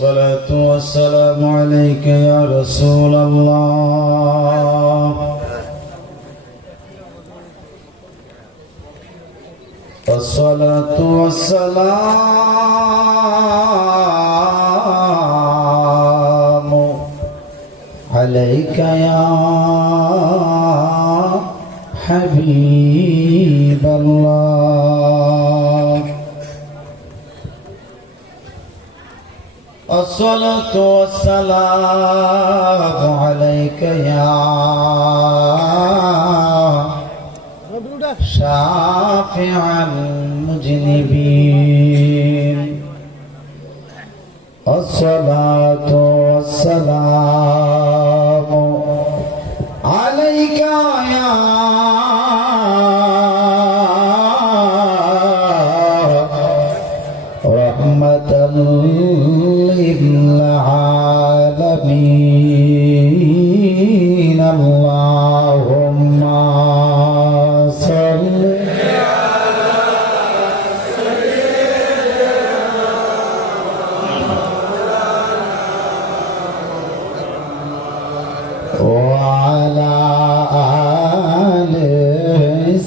الصلاة والسلام عليك يا رسول الله. الصلاة والسلام عليك يا حبيب الله. الصلاة والسلام عليك يا شافع المذنبين. الصلاة والسلام عليك يا رحمة للعالمين. اللهم صل على سيدنا وعلى آل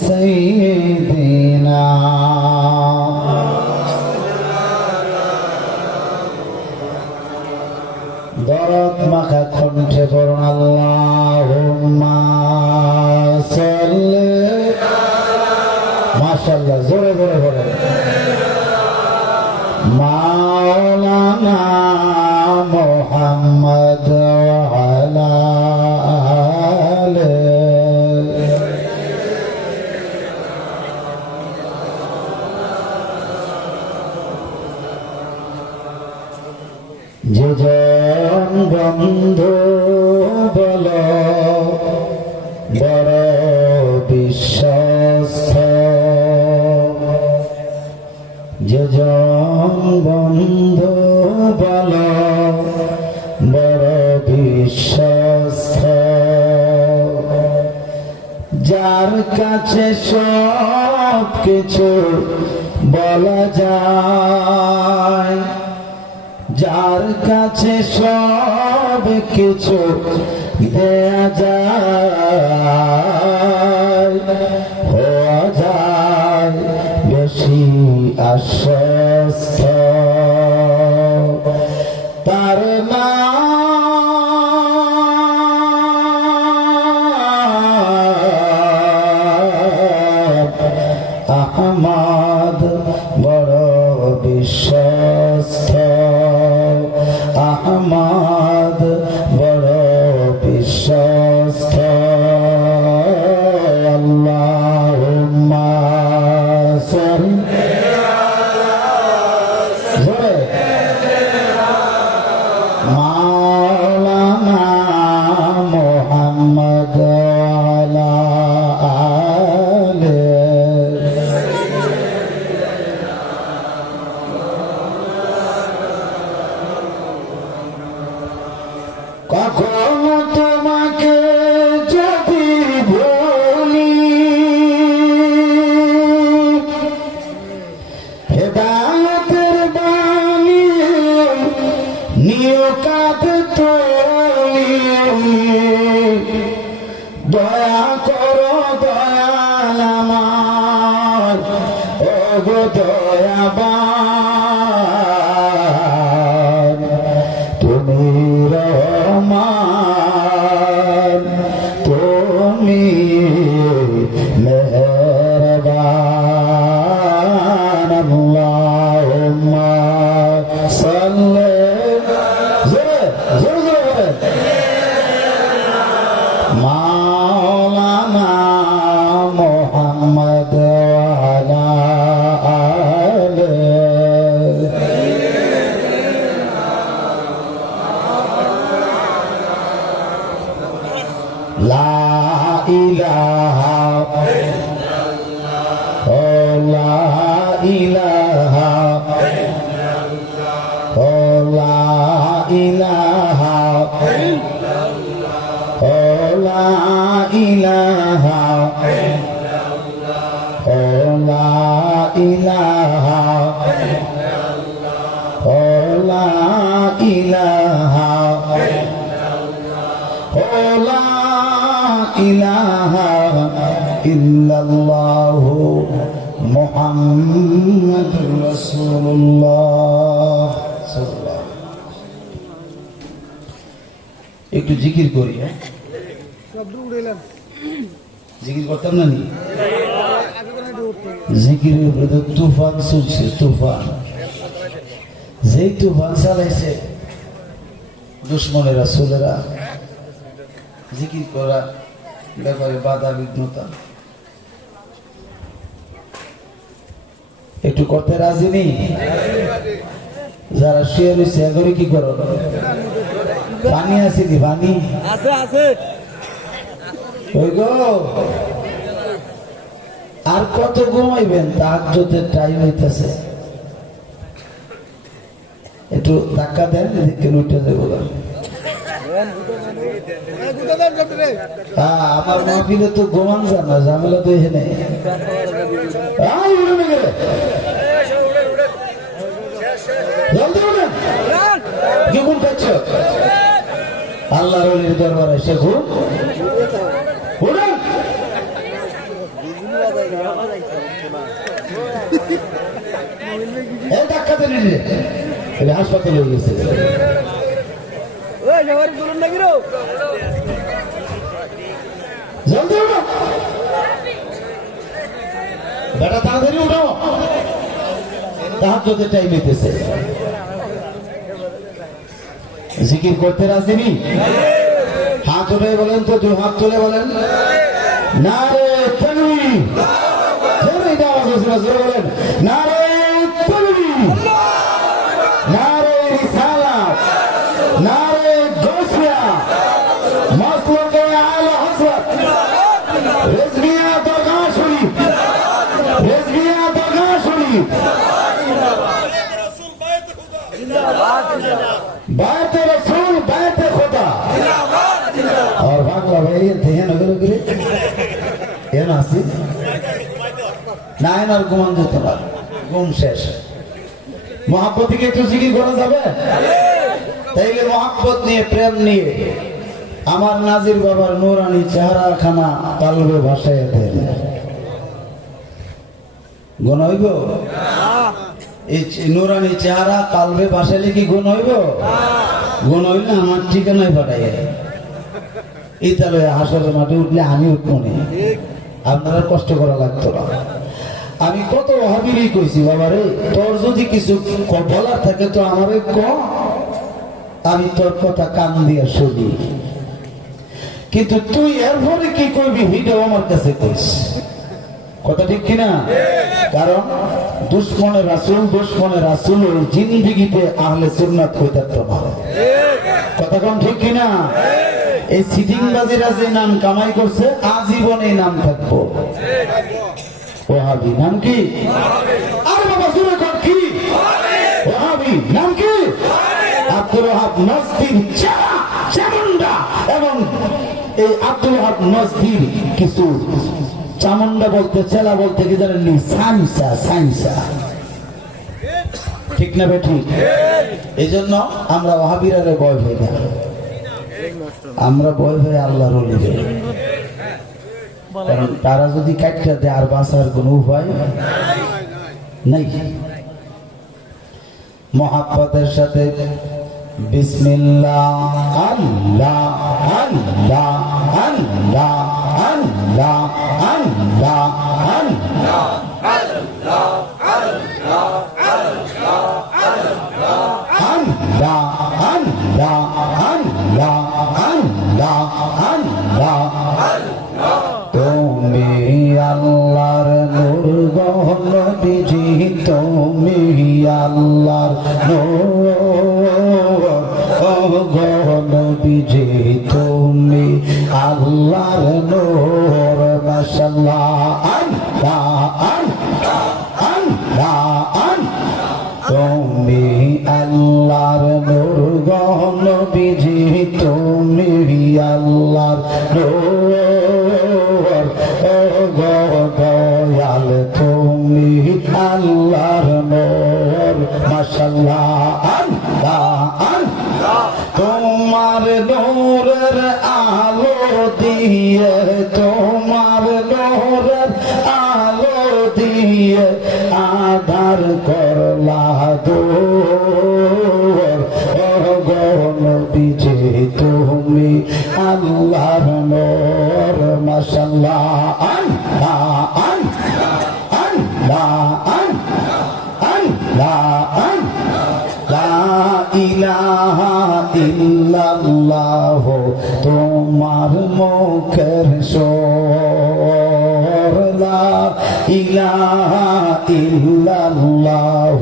سيدنا. দরদ মাখা কণ্ঠে পড়ুন আল্লাহুম্মা সাল্লি। মাশাআল্লাহ, জোরে জোরে পড়ুন। মাওলানা মুহাম্মদ ওয়া আলা আলিহি যেজন বন্ধু বল বড় বিশ্বস্ত, যেজন বন্ধু বল বড় বিশ্বস্ত, যার কাছে সব কিছু বলা যায়, যার কাছে সব কিছু দেয়া যায়, হওয়া যায় বেশি আশ্বস্ত। তার নাম আহমদ, বড় বিশ্বস্ত। আহমদ বড় বিশ্বস্ত। আল্লাহুম্মা সাল্লি আলা মাওলানা মুহাম্মদ ওয়া আলা আলিহি। কখনো তোমাকে যদি ভুলি, হেদায়েতের বাণী নিও কাঁধে তুলি। দয়া করো দয়াল আমার, ওগো দয়াবান, তুমি রহমান, তুমি মেহেরবান। আল্লাহুম্মা সাল্লি মাওলানা মুহাম্মদ ওয়া আলা আলিহি। লা ইলাহা ইল্লাল্লাহ, লা ইলাহা ইল্লাল্লাহ, লা ইলাহা ইল্লাল্লাহ, লা ইলাহা ইল্লাল্লাহ, লা ইলাহা ইল্লাল্লাহ, লা ইলাহা লা ইলাহা ইল্লাল্লাহু মুহাম্মাদুর রাসূলুল্লাহ। একটু জিকির করি। জিকির করতাম না নি? জিকিরের উপরে তো তুফান চলছে, তুফান। যেই তুফান চালাইছে দুশ্মনের রাসূলেরা, জিকির করা ব্যাপারে বাধা বিঘ্নতা একটু করতে রাজি নেই। যারা শুয়ে রয়েছে এগরে কি করো? পানি আছে কি? পানি আছে। ওই গো, আর কত ঘুমাইবেন? তাহাজ্জুদের টাইম হইতেছে। একটু ধাক্কা দেন, এদিকে উঠে দেবো। আমার মাহফিলে তো ঘুমান যান না, ঝামেলা তো এখানে। আল্লাহর ওলির দরবারে সে ঘুম ধাক্কাতে নিলে হাসপাতালে হয়ে গেছে। জলদি উঠো বেটা, তাড়াতাড়ি উঠো, তাহাজ্জুদের টাইম হইতেছে। জিকির করতে রাজি নি? হাত উঠে বলেন তো, দুই হাত তুলে বলেন নারে তাকবীর। জোরে আওয়াজ হচ্ছে, জোরে বলেন নারে তাকবীর, নারে রিসালাত, নারে গাউসিয়া, মাসলুকে আলা হযরত রিজভিয়া দরগাহ শরীফ, রিজভিয়া দরগাহ শরীফ। बात रसूल बात खुदा और भागला भाई थे नगर गिरे ये नासी नायन और गुमान जो तला गुम शेष मोहब्बत के तुझी की गोना जाबे তাইলে मोहब्बत নিয়ে প্রেম নিয়ে আমার নাজির বাবার নূরানি চেহারা খানা কালবে ভাষায় দেন গুণ হইব। এই নূরানি চেহারা কালবে বাসাইলে কি গুণ হইব? গুণ হইলে আমার ঠিকানায় পাঠাই ইতালে হাসরের মাঠে উঠলে আমি উঠবো না, আপনারা কষ্ট করা লাগতো না। আমি কত ওয়াহাবিরই কইছি, বাবারে তোর যদি কিছু বলার থাকে তো আমারে ক, আমি তোর কথা কান দিয়া শুনি, কিন্তু তুই এরপরে কি করবি ভিডিও আমার কাছে কইস। কথা ঠিক কিনা? কারণ দুশ্মনের রাসূল জিন্দেগিতে আহলে সুন্নাত হইতে পারে। কথা কম ঠিক কিনা? এই সিটিংবাজিরা যে নাম কামাই করছে আজীবন এই নাম থাকবো ওয়াহাবি। নাম কি? আর বাবা জোরে কর কি? ওয়াহাবি। নাম কি? আব্দুল ওয়াহাব নজদির চামুন্ডা। এবং এই আব্দুল ওয়াহাব নজদির কিছু চামুন্ডা বলতে চেলা বলতে কি জানেননি? সাইন্সা সাইন্সা, ঠিক না বেঠি? এই জন্য আমরা ওয়াহাবিরারে ভয় পাই না, আমরা ভয় পাই আল্লাহর ওলিদের। কারণ তারা যদি কাটটা দেয় আর বাঁচার কোন উপায় নাই। মোহাব্বতের সাথে বিসমিল্লাহ আল্লাহ আল্লাহ আল্লাহ আল্লাহ আল্লাহ আল্লাহ আল্লাহ আল্লাহ আল্লাহ আল্লাহ আল্লাহ আল্লাহ আল্লাহ আল্লাহ। তুমি আল্লাহর নূর গো নবীজি, তুমি আল্লাহর নূর গো নবীজি, তুমি আল্লাহর নূর। মাশাআল্লাহ আল্লাহ আল্লাহ আল্লাহ আল্লাহ। তুমি আল্লাহর নূর গো নবীজি, তুমি আল্লাহর নূর গো দয়াল, তুমি আল্লাহর নূর। মাশাআল্লাহ আল্লাহ আল্লাহ নূরের আলো দিয়ে তোমার নূরের আলো দিয়ে আধার করলা দূর ও গো নবীজি তুমি আল্লাহর নূর মাশাআল্লাহ আল্লাহ আল্লাহ আল্লাহ লা ইলাহা ইল্লাল্লাহ তোমার মুখের স্বর লা ইলাহা ইল্লাল্লাহ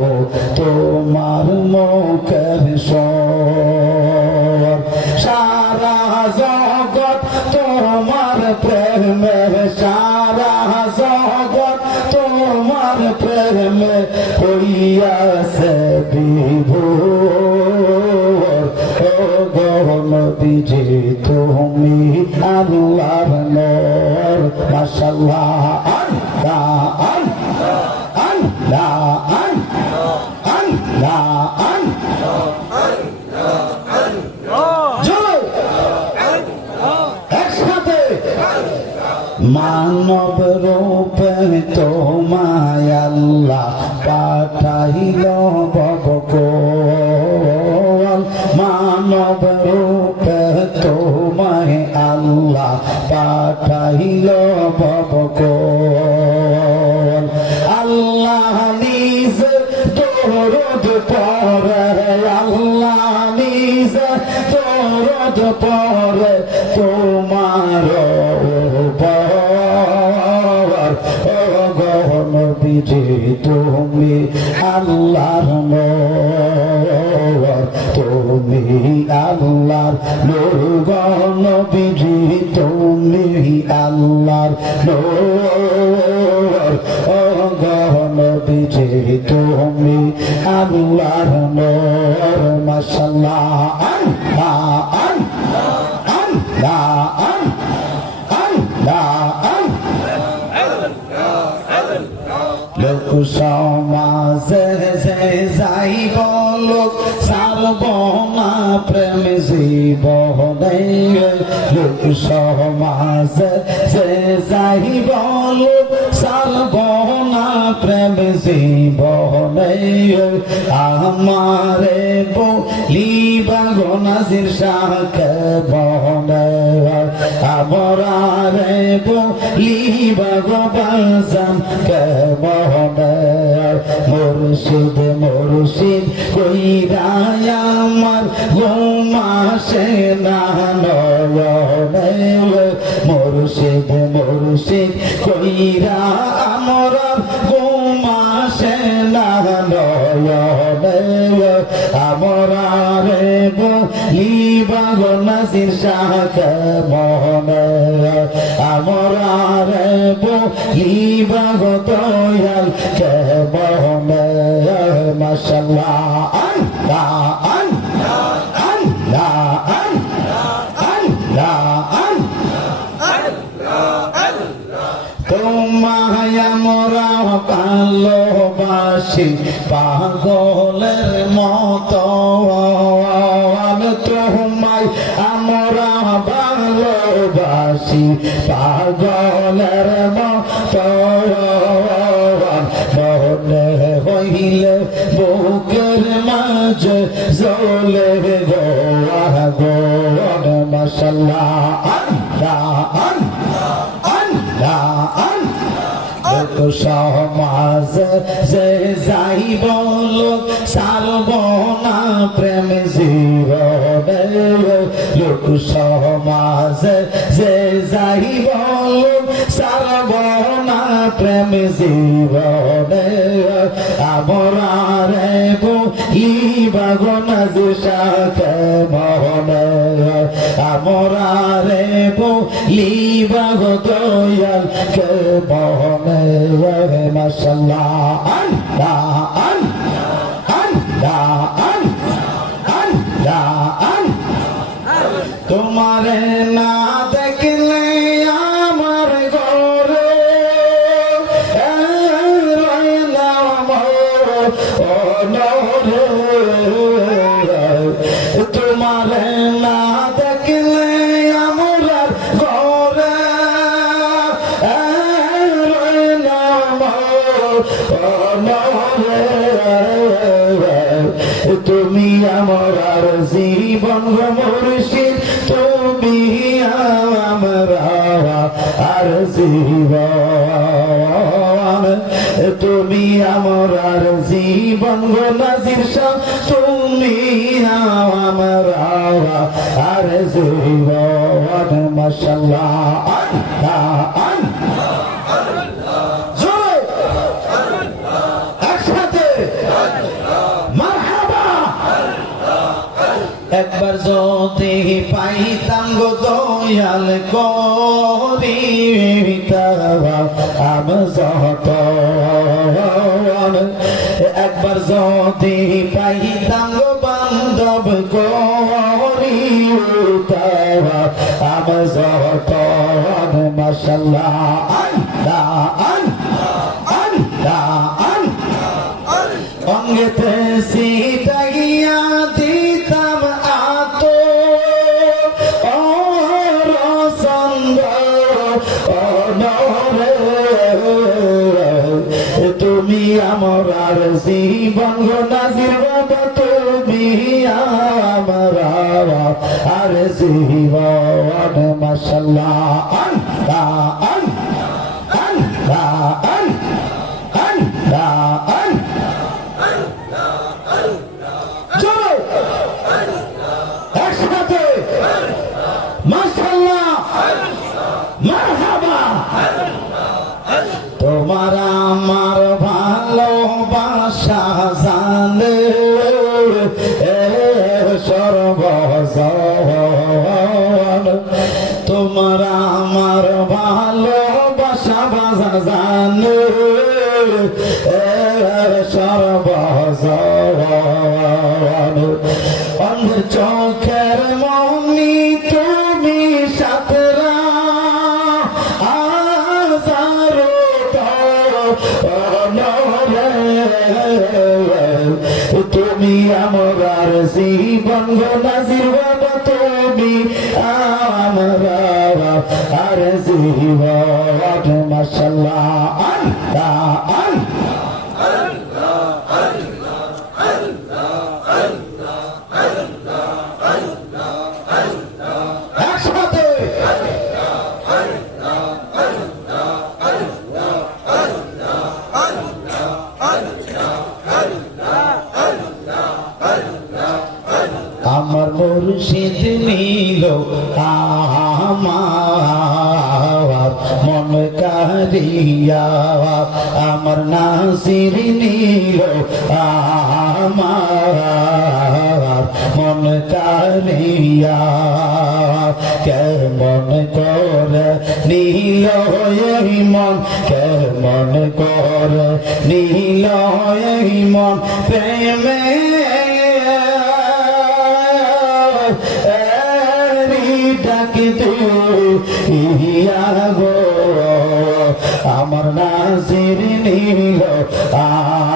তোমার মুখের স্বর সারা জগৎ তোমার প্রেমে সারা জগৎ তোমার প্রেমে হইয়াছে বিভোর ও গো নবীজি তুমি আল্লাহর নূর মাশাআল্লাহ আল্লাহ আল্লাহ আল্লাহ একসাথে মানব রূপে তোমায় আল্লাহ পাঠাইল ভগবান মানব রূপে তোমায় আল্লাহ পাঠাইল ভগবান আল্লাহ নিজে দরদ পড়ে আল্লাহ নিজে দরদ পড়ে তোমার নবীজি তুমি আল্লাহর নূর তুমি আল্লাহর নূর নবীজি তুমি আল্লাহর নূর ও গো নবীজি তুমি আল্লাহর নূর মাশাআল্লাহ আল্লাহ আল্লাহ লোক সমাজে যে যাইব লোক সারব না প্রেম জীবনে লোক সমাজে যে যাইব লোক সারব না প্রেম জীবনে আমারে বলিবা গো নাজির শাহকে বহনে আমরারে বলিবা গো বাজান কে বহনে মুর্শিদ মুর্শিদ কইরায় আমার ঘুমাসে না নয়নে মুর্শিদ মুর্শিদ কইরা আমার ঘুমাসে না নয়নে আমরারে বলিবা গো নাজির শাহকে বহনে আমরারে বলিবা গো দয়াল কে বহনে মাশাআল্লাহ আল্লাহ আল্লাহ তোমায় আমরা ভালোবাসি পাগলের মতো তোমায় আমরা ভালোবাসি পাগলের মতো মনে হইলে বুকের মাঝে জ্বলে গো আগুন মাশাআল্লাহ আল্লাহ সমাজ যে যাইব লোক সারব না প্রেম জীবনে লোক সমাজ যে যাইব লোক সারব না প্রেম জীবনে আমরারে বলিবা গো নাজির শাহকে বহনে আমরারে বলিবা গো দয়াল কে বহনে মাশাআল্লাহ আল্লাহ আল্লাহ আল্লাহ তোমারে না দেখলে আমার ঘরে তোমারে না তুমি আমার আর জীবন মুর্শিদ তুমি আমার আর জীবন তুমি আমার আর জীবন নাজির শাহ তুমি আমার আর জীবন মাশাআল্লাহ একবার যদি পাইতাম গো দয়াল করিতাম যত একবার যদি পাইতাম গো বান্ধব করিতাম যত মাশাআল্লাহ অঙ্গেতে সিটাইয়া দিতাম আতো তুমি আমার আর জীবন নাজির বাবা তুমি আমার আর জীবন মাশাআল্লাহ একসাথে মাশাআল্লাহ মারহাবা তোমার আমার ভালোবাসা জানে সর্বজন তোমার আমার ভালোবাসা বাজা জানে সর্বজন অন্ধের চোখের মনি তুমি সাতরা তুমি আমার আর জীবন নাজির বাবা তুমি আমার আর জীবন মাশাআল্লাহ আমার মুর্শিদ নীল আমার মন কারিয়া আমার নাসির নীল আমার মন কারিয়া কেমন করে নীল এই মন কেমন করে নীল এই মন প্রেমে আমার নাসির নীল আমার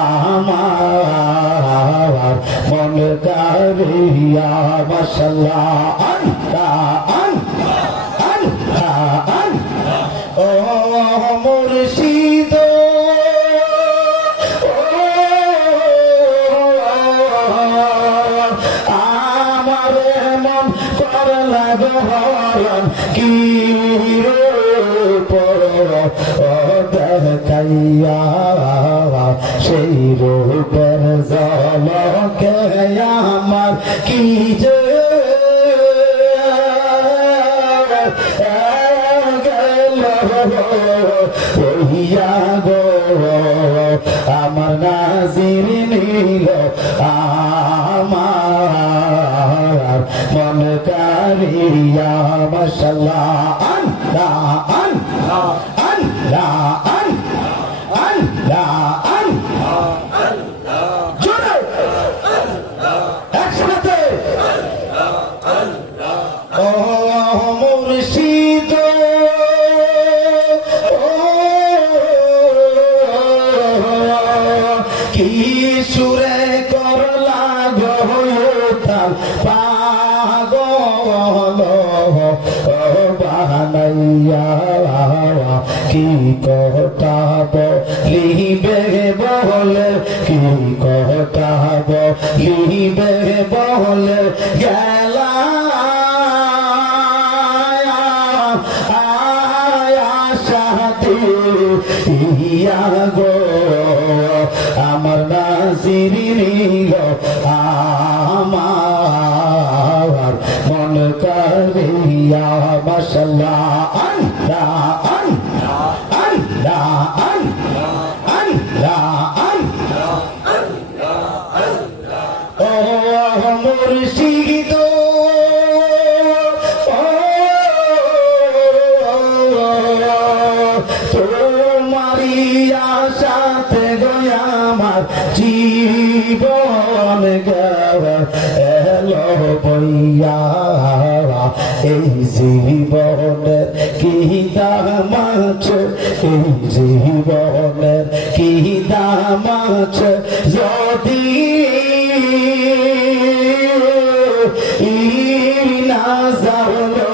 মন কারিয়া মাশাআল্লাহ ও মুর্শিদ আমার মন করলা গহরণ কি দেখাইয়া সেই রূপের ঝলকে আমার কি যে গেল গো আমার নাজির নীল আমার মন কারিয়া মাশাআল্লাহ একসাথে ও মুর্শিদ কি সুরে করলা গহতাল পাগল বানাইয়া কি কথা বলিবে লিবে বলে গেলা আশাতে ইয়া গো আমার নাজিরিনী গো আমার মন করিয়া মাশাআল্লাহ আল্লাহ আল্লাহ আল্লাহ আল্লাহ ও মুর্শিদ তোমারি আশাতে গয়া আমার জীবন গেল বইয়া এই জীবনের কি দাম আছে এই জীবনের কি দাম আছে যদি না যাবো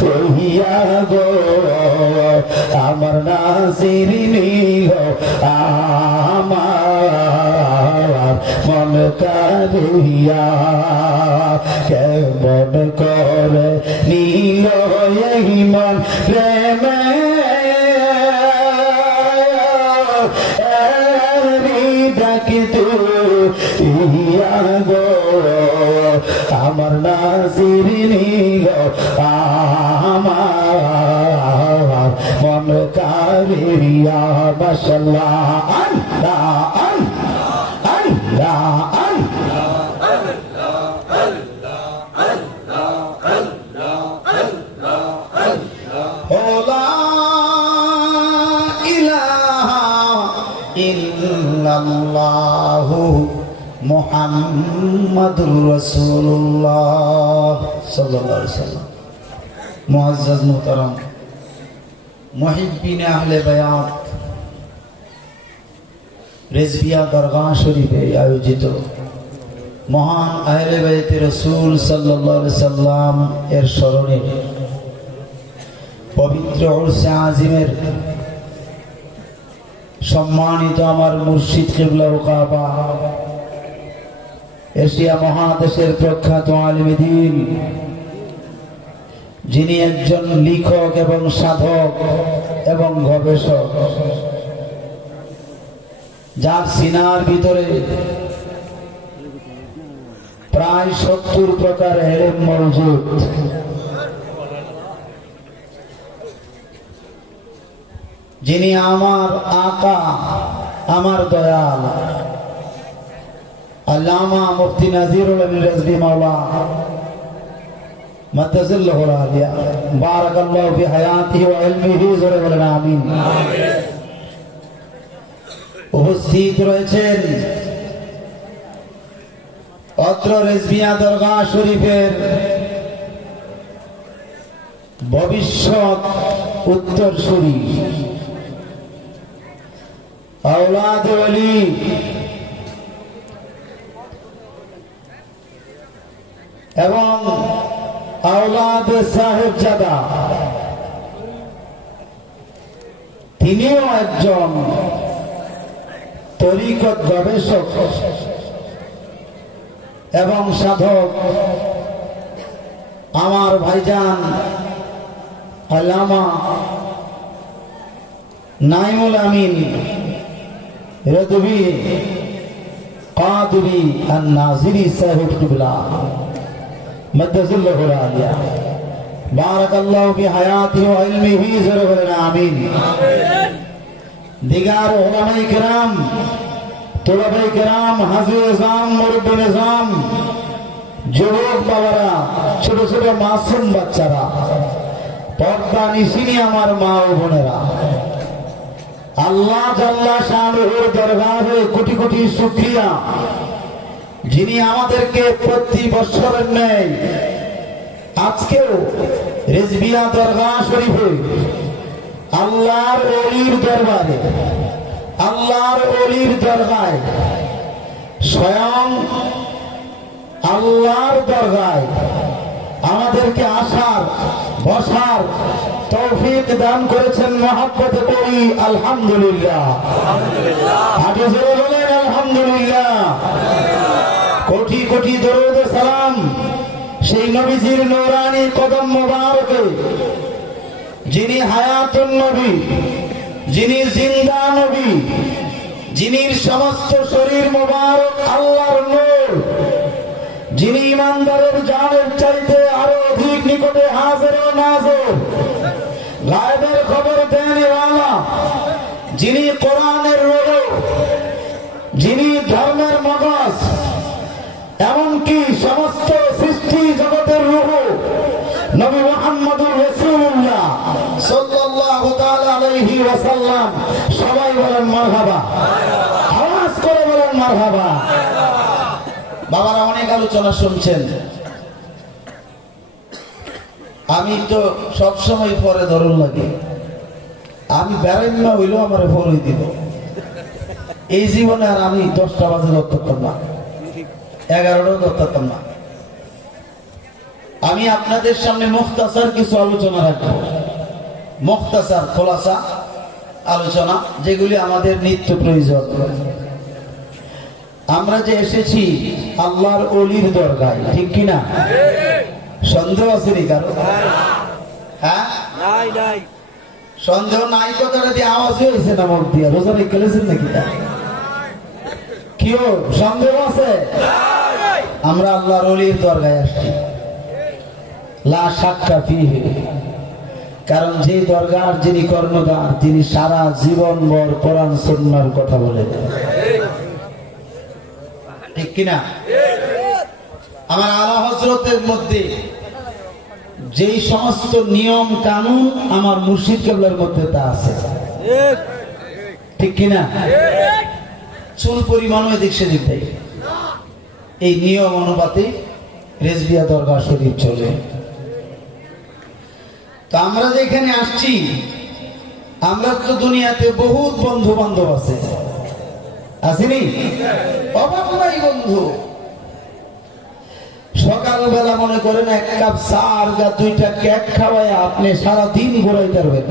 হইয়া গো আমার নাজিরিনী গো আমার মন কারিয়া কেমন করে নীল মন প্রেমে ডাকিতে ইয়া গো আমার নাজিরিনী গো আমার মন কারিয়া মাশাআল্লাহ আল্লাহ আল্লাহ ইল্লাল্লাহু মুহাম্মাদুর রাসূলুল্লাহ সাল্লাল্লাহু আলাইহি ওয়াসাল্লাম। মুআজ্জাজ মুহতারাম মুহিব্বিন আহলে বায়াত রিজভিয়া দরগাহ শরীফে আয়োজিত মহান আহলে বাইতে রাসূল সাল্লাল্লাহু আলাইহি সাল্লাম এর স্মরণে পবিত্র উরসে আজিমের সম্মানিত আমার মুর্শিদ কিবলা ও কাবা এশিয়া মহাদেশের প্রখ্যাত আলিমে দ্বীন যিনি একজন লেখক এবং সাধক এবং গবেষক, যার সিনার ভিতরে প্রায় 70 প্রকার ইলম মওজুদ। যিনি আমার আকা, আমার দয়াল আল্লামা মুফতি নাজিরুল আমিন রিজভী মাওলা মাদ্দাজিল্লাহুল আলিয়া বারাকাল্লাহু ফি হায়াতিহি ওয়া ইলমিহি, জোরে বলেন আমিন। উপস্থিত রয়েছেন অত্র রিজভিয়া দরগাহ শরীফের ভবিষ্যৎ উত্তরসূরি আওলাদ ওলি এবং আওলাদ সাহেবজাদা, তিনিও একজন তরিকত গবেষক এবং সাধক। আমার ভাইজান আল্লামা নাইমুল আমিন রিজভী কাদরি আন-নাজিরি সাহেব কিবলা মাদ্দাজিল্লাহুল আলিয়া বারাকাল্লাহু ফি হায়াতিহি ওয়া ইলমিহি, জোরে বলেন আমিন। দিগার উলামায়ে কেরাম, তুলাবায়ে কেরাম, হাজী নিজাম, মুরব্বী নিজাম, যুবক বাবারা, ছোট ছোট মাসুম বাচ্চারা, পর্দা নিশিনী আমার মা ও বোনেরা, আল্লাহ জাল্লা শানুহুর দরবারে কোটি কোটি শুকরিয়া, যিনি আমাদেরকে প্রতি বছরের ন্যায় আজকেও রিজভিয়া দরগাহ শরীফে আল্লাহর ওলির দরবারে, আল্লাহর ওলির দরগায়, স্বয়ং আল্লাহর দরগায় আমাদেরকে আসার বসার তৌফিক দান করেছেন। মহব্বতে করি আলহামদুলিল্লাহ, আল্লাহ বলেন আলহামদুলিল্লাহ। কোটি দরুদ ও সালাম সেই নবীজির নূরানি কদম মোবারকে, যিনি হায়াতুন নবী, যিনি জিন্দা নবী, যিনি সমস্ত শরীর মোবারক আল্লাহর নূর, যিনি ইমানদারের জানের চাইতে আরো অধিক নিকটে হাজির ও নাজির, গায়েবের খবর দেনওয়ালা, যিনি কোরআনের রূহ, যিনি ধর্মের মগজ, এমনকি সমস্ত সৃষ্টি জগতের রূহ নবী মুহাম্মদুর রাসূলুল্লাহ সাল্লাল্লাহু তাআলা আলাইহি ওয়াসাল্লাম, সবাই বলেন মারহাবা, আওয়াজ করে বলেন মারহাবা। বাবারা অনেক আলোচনা শুনছেন, আমি তো সবসময় পরে ধরুন লাগে, আমি বেড়াইন না হইলেও আমার ফলই দিব। এই জীবনে আর আমি 10টা বাজে ধরতাম না, 11টাও ধরতাম না। আমি আপনাদের সামনে মুখতাসার কিছু আলোচনা রাখবো, মুখতাসার খোলাসা আলোচনা, যেগুলি আমাদের নিত্য প্রয়োজন। আমরা যে এসেছি আল্লাহর ওলির দরগায়, ঠিক কিনা? সন্দেহ আছে নি কারো? হ্যাঁ, নাই নাই সন্দেহ নাই। কথাটা দিয়ে আওয়াজ হয়েছে না মুখ দিয়া, রোজা রেখেছেন নাকি? কেউ সন্দেহ আছে? আমরা আল্লাহর ওলির দরগায় আসছি, লা শাক্কা ফিহি। কারণ যে দরগার যিনি কর্ণধার, তিনি সারা জীবন ভর কোরআন সুন্নাহর কথা বলেন, ঠিক কিনা? আমার আলা হযরতের মধ্যে যেই সমস্ত নিয়ম কানুন আমার মুর্শিদ কেবলার মধ্যে তা আছে, ঠিক কিনা? চুল পরিমাণও এদিক সেদিক দেয়, এই নিয়ম অনুপাতে রেজবিয়া দরগা শরীফ চলে। তো আমরা যেখানে আসছি, আমরা তো দুনিয়াতে বহুত বন্ধু বান্ধব আছে, আসেনি? অভাব নাই বন্ধু। সকালবেলা মনে করেন 1 কাপ চা আর 2টা কেক খাওয়ায় আপনি সারাদিন ঘুরাইতে পারবেন,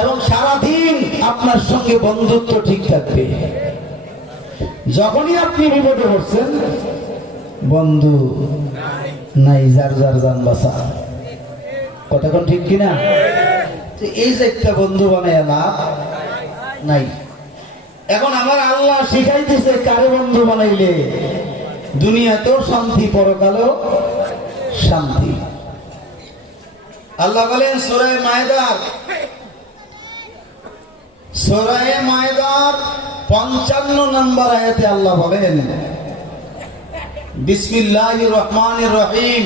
এবং সারাদিন আপনার সঙ্গে বন্ধুত্ব ঠিক থাকবে। যখনই আপনি বিপদে পড়ছেন, বন্ধু নাই, যার যার জান বাঁচা, কতক্ষণ, ঠিক কিনা? এই যে একটা বন্ধু বানায় লাভ নাই। এখন আমার আল্লাহ শিখাইতেছে কারে বন্ধু বানাইলে দুনিয়াতেও শান্তি, পরকালেও শান্তি। আল্লাহ বলেন সূরা মায়েদার 55 নম্বর আয়াতে আল্লাহ বলেন, বিসমিল্লাহির রহমানির রহিম,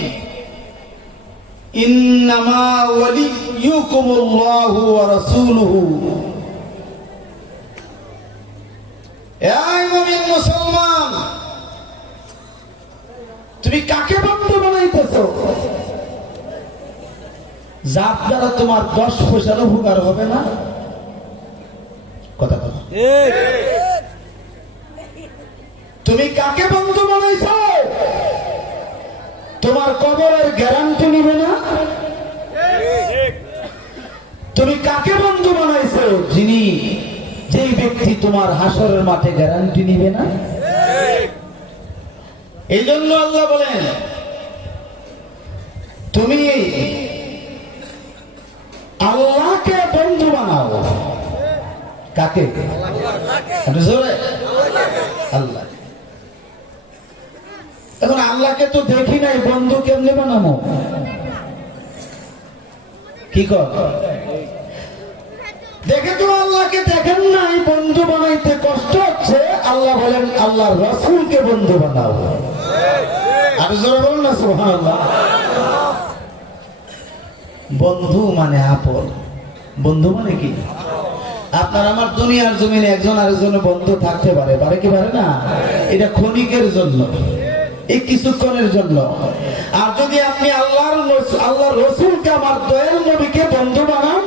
ইন্নামা ওয়ালিয়্যুকুমুল্লাহু ওয়া রাসূলুহু। এই মুমিন মুসলমান, তুমি কাকে বন্ধু বানাইতেছো? যার দ্বারা তোমার 10 পয়সার উপকার হবে না। কথা কথা, তুমি কাকে বন্ধু বানাইছো? তোমার কবরের গ্যারান্টি নিবে না। তুমি কাকে বন্ধু বানাইছো? যেই ব্যক্তি তোমার হাসরের মাঠে গ্যারান্টি নিবে না। এই জন্য আল্লাহ বলেন, তুমি আল্লাহকে বন্ধু বানাও। কাকে? আল্লাহ। এখন আল্লাহকে তো দেখি নাই, বন্ধু কেমনে বানাবো? কি কর? দেখে তো আল্লাহকে দেখেন নাই, বন্ধু বানাইতে কষ্ট হচ্ছে। আল্লাহ বলেন আল্লাহর রাসূলকে বন্ধু বানাও। আর জোরে বলুন না সুবহানাল্লাহ। বন্ধু মানে আপন। বন্ধু মানে কি? আপনার আমার দুনিয়ার জমিনে একজন আরেকজনের বন্ধু থাকতে পারে, পারে কি পারে না? এটা ক্ষণিকের জন্য, এই কিছুক্ষণের জন্য। আর যদি আপনি আল্লাহর রাসূলকে, আমার দয়াল নবীকে বন্ধু বানান,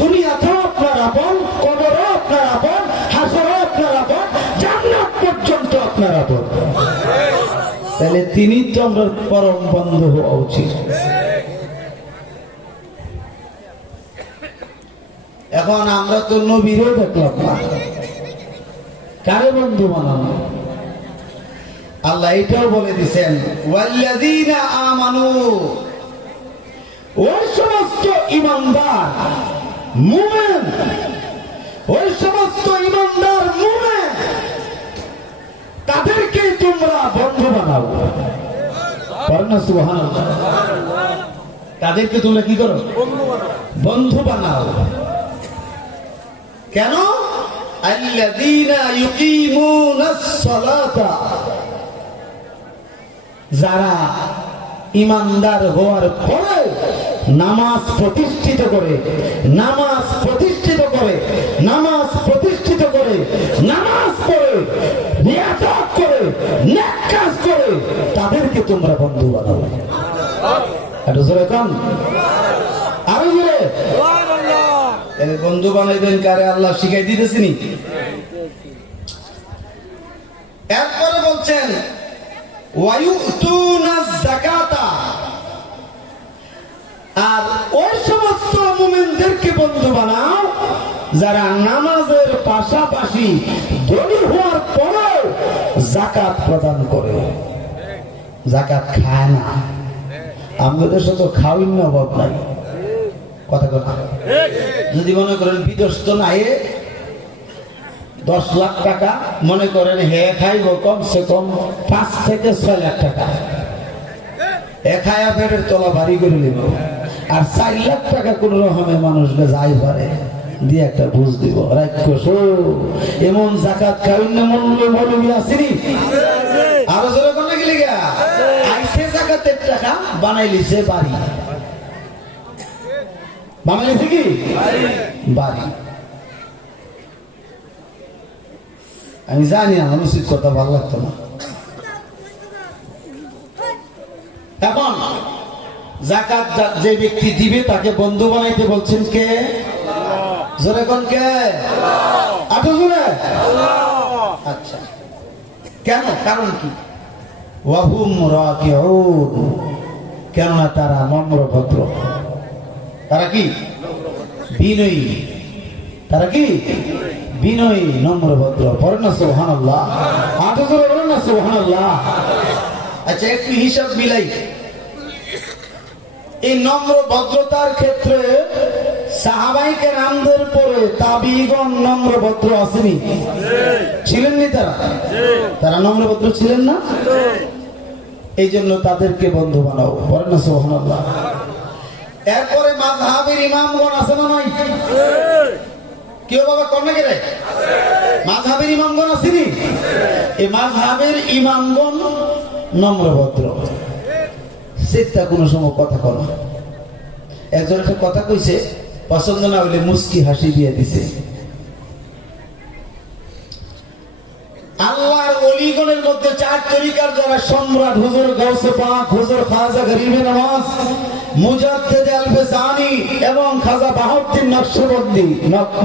দুনিয়াতেও আপনার আপন, কবরও আপনার আপন, হাসরও আপনার আপন, জান্নাত পর্যন্ত আপনার আপন। তাহলে তিনি তো আমরা পরম বন্ধু হওয়া উচিত। এখন আমরা তো নবীরও দেখলাম না, কারে বন্ধু বানানো? আল্লাহ এটাও বলে দিয়েছেন ওয়াল্লাযীনা আমানু, ওই সমস্ত ঈমানদার মুমিন, ওই সমস্ত ঈমানদার মুমিন তাদেরকে তোমরা বন্ধু বানাও। বলেন না সুবহানাল্লাহ। তাদেরকে তোমরা কি করো? বন্ধু বানাও। কেন? আল্লাযীনা ইউকিমুনাস সালাতা, যারা ঈমানদার হওয়ার পরে নামাজ প্রতিষ্ঠিত করে, নামাজ প্রতিষ্ঠিত করে, নামাজ প্রতিষ্ঠিত করে, নামাজ পড়ে, রিয়াজত করে, নেক কাজ করে, তাদেরকে তোমরা বন্ধু বানাও। একটু জোরে কন, আরো জোরে। বন্ধু বানাইবেন কারে? আল্লাহ শিখাই দিতেছিনি। এরপরে বলছেন ওয়ায়ুতুনাজ যাকাতা, আর ওই সমস্ত মুমিনদেরকে বন্ধু বানাও যারা নামাজের পাশাপাশি ধনী হওয়ার পরেও যাকাত প্রদান করে। যাকাত খায় না। আমাদের সাথে খাওয়ার না অভাব নাই, কথা কথা। যদি মনে করেন বিদেশ তো নাই 10 লাখ টাকা, মনে করেন হে খাইব কমসে কম 5 থেকে 6 লাখ টাকা, এ খায়া পেটের তলা ভারী করে নিব। আর 4 লাখ টাকা কোন রকমের মানুষকে যাই পারে দিয়ে একটা বুঝ দিব। রাক্ষস এমন যাকাত খাওয়ার না মৌলবী আসেনি? আরো জোরে কোন গেলি গা আইসে যাকাতের টাকা বানাইলিছে বাড়ি, বানাইলিছে কি বাড়ি। আমি জানি না, অনুচিত কথা ভালো লাগতো না। এখন যাকাত যে ব্যক্তি দিবে তাকে বন্ধু বানাইতে বলছেন কে? জোরে কোন কে? আটো জোরে। আচ্ছা, কেন? কারণ কি? ওয়াহুম রাকিউন, কেননা তারা নম্র ভদ্র, তারা কি বিনয়ী, তারা কি বিনয়ী নম্র ভদ্র। পড়েন না সুবহানাল্লাহ। আটো জোরে বলেন না সুবহানাল্লাহ। আচ্ছা, একটু হিসাব মিলাই। এই নম্র ভদ্রতার ক্ষেত্রে সাহাবায়ে কেরামদের পরে তাবিঈগণ নম্র ভদ্র আসেনি? ছিলেন নি তারা? তারা নম্র ভদ্র ছিলেন না? এই জন্য তাদেরকে বন্ধু বানাও। বলেন না সুবহানাল্লাহ। এরপরে মাযহাবের ইমামগণ আছে না নাই? কেউ বাবা কোন নাকি রে? মাযহাবের ইমামগণ আসেনি? এই মাযহাবের ইমামগণ নম্র ভদ্র, সেটা কোনো সময় কথা কর। একজন একটা কথা কইছে, পছন্দ না হইলে মুস্কি হাসি দিয়ে দিছে। আল্লাহর ওলিগণের মধ্যে 4 তরিকার যারা সম্রাট, হুজুর গাউসে পাক, হুজুর খাজা গরিবে নওয়াজ, মুজাদ্দিদ আল-ফিসানি এবং খাজা বাহাউদ্দিন নকশবন্দি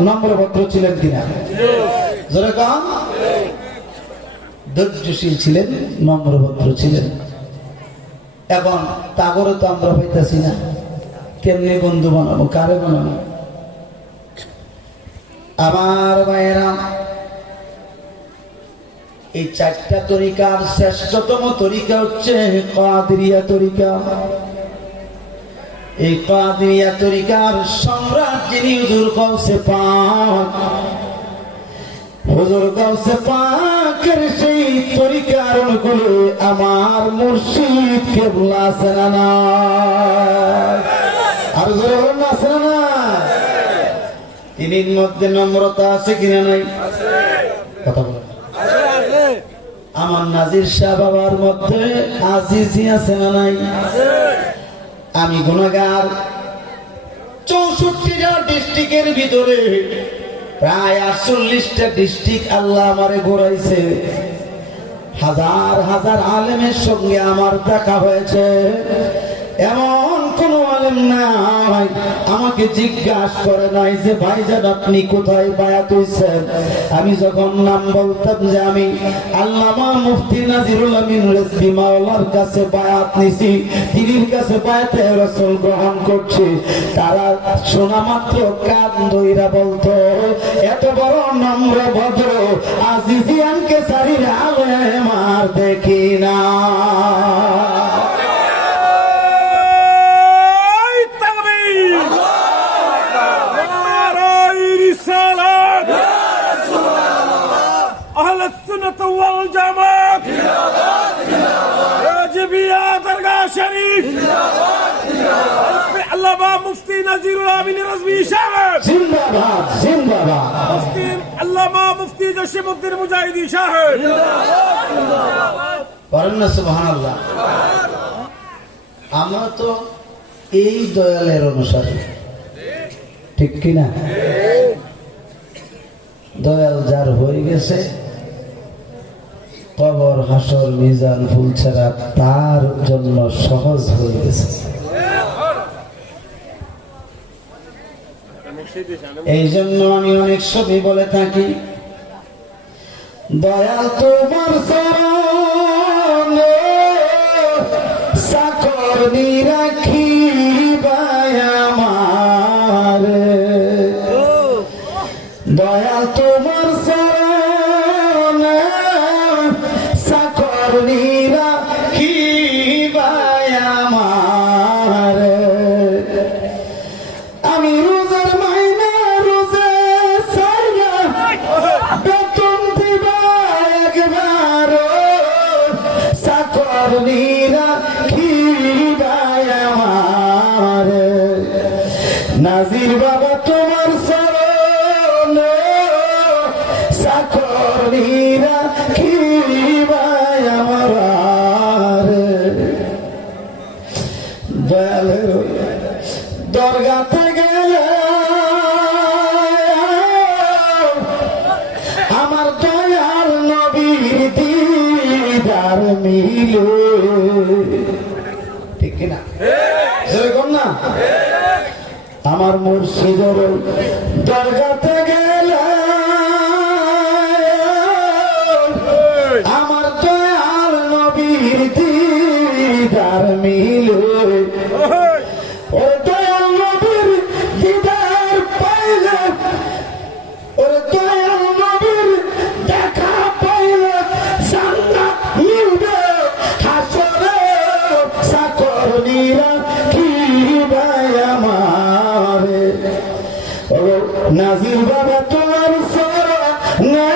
নম্র ভদ্র ছিলেন কিনা? জোরে কন। ধৈর্যশীল ছিলেন, নম্র ভদ্র ছিলেন। এখন তাগরে তো আমরা পাইতেছি না, কেমনি বন্ধু বানাবো, কারে বানাবো? আমার ভাইয়েরা, এই 4টা তরিকার শ্রেষ্ঠতম তরিকা হচ্ছে কাদেরিয়া তরিকা। এই কাদেরিয়া তরিকার সম্রাট যিনি হুজুর গাউসে পাক, হুজুর গাউসে পাকের সেই তরিকার অনুকূলে আমার মুর্শিদ কেবলা আছে না? আর জোরে বলেন আছে না? তিনির মধ্যে নম্রতা আছে কিনা নাই? কথা বলেন। আমার নাজির শাহ বাবার মধ্যে আজিজি আছে না নাই? আমি গুনাহগার। 64টা ডিস্ট্রিক্টের ভিতরে প্রায় 48টা ডিস্ট্রিক্ট আল্লাহ আমারে ঘোরাইছে। হাজার হাজার আলেমের সঙ্গে আমার দেখা হয়েছে। এমন কোনো আলেম নাই আমাকে জিজ্ঞাসা করে নাই যে ভাইজান আপনি কোথায় বায়াত হইছেন। আমি যখন নাম বলতাম যে আমি আল্লামা মুফতি নাজিরুল আমিন রেজভী মাওলার কাছে বায়াত নিছি, তিনির কাছে বায়াতে রাসূল গ্রহণ করছি, তারা শোনা মাত্র কান ধইরা বলতো এত বড় নম্র ভদ্র আজিজিয়ানকে সারিরা আলেম আর দেখি না। मुफ्ती नजीरुल आमीन रज़वी साहब जिंदाबाद जिंदाबाद। मुफ्ती अल्लामा मुफ्ती जशीमुद्दीन मुजाहिदी साहब বলেন না সুবহানাল্লাহ। আমরা তো এই দয়ালের অনুসারী, ঠিক কিনা? দয়াল যার হয়ে গেছে কবর হাসর মিজান ফুলছাড়া তার জন্য সহজ হয়ে গেছে। এই জন্য আমি অনেক সময় বলে থাকি দয়াল তোমার চরণে চাকরি রাখিবাই আমার, দয়াল তোমার চরণে চাকরি রাখিবাই আমার। আমি রোজার মাইনা রোজে সাইয়া বেতন দিবা একবার, চাকর রাখিবাই আমার। নাজির বাবা তোমার চরণে চাকর রাখিবাই আমার। দয়ালের দরগাতে গেলে আমার দয়াল নবীর দিদার মিলে, ঠিক কিনা? সেরকম না? আমার মুর্শিদের দরগাতে গেলে আমার দয়াল নবীর দিদার মিলে। ওরে দয়াল নবীর দিদার পাইলে, ওরে দয়াল নবীর দেখা পাইলে জান্নাত মিলবে হাসরে, চাকরি রাখিবাই আমার। ও নাজির বাবা তোমার চরণে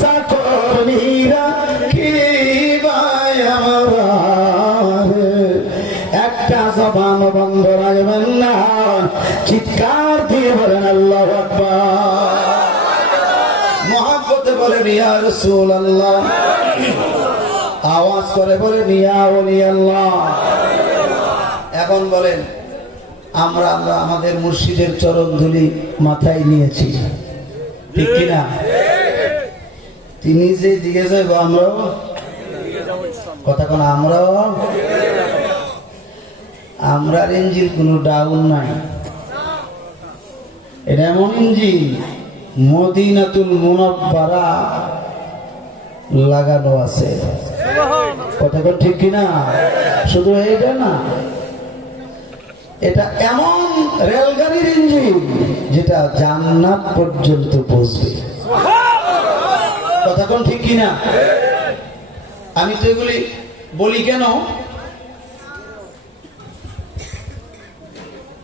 চাকরি রাখিবাই আমার। একটা জবান বন্ধ রাখবেন না, চিৎকার দিয়ে বলেন আল্লাহু আকবার। মহব্বতে বলেন ইয়া রাসূলুল্লাহ, আওয়াজ করে বলেন ইয়া ওলি আল্লাহ। এখন বলেন আমরা আমাদের মুর্শিদের চরণ ধুলি মাথায় নিয়েছি, ঠিক কিনা? তিনি যে দিকে যাইব আমরাও কথা কোন, আমরাও আমরার ইঞ্জিন কোনো ডাউন নাই। এটা এমন ইঞ্জিন মদিনাতুল মুনাব্বারা লাগানো আছে, কথা কোন ঠিক কিনা? শুধু এটা না, এটা এমন রেলগাড়ির ইঞ্জিন যেটা জান্নাত পর্যন্ত পৌঁছবে, কথা কোন ঠিক কিনা? আমি তো এগুলি বলি কেন,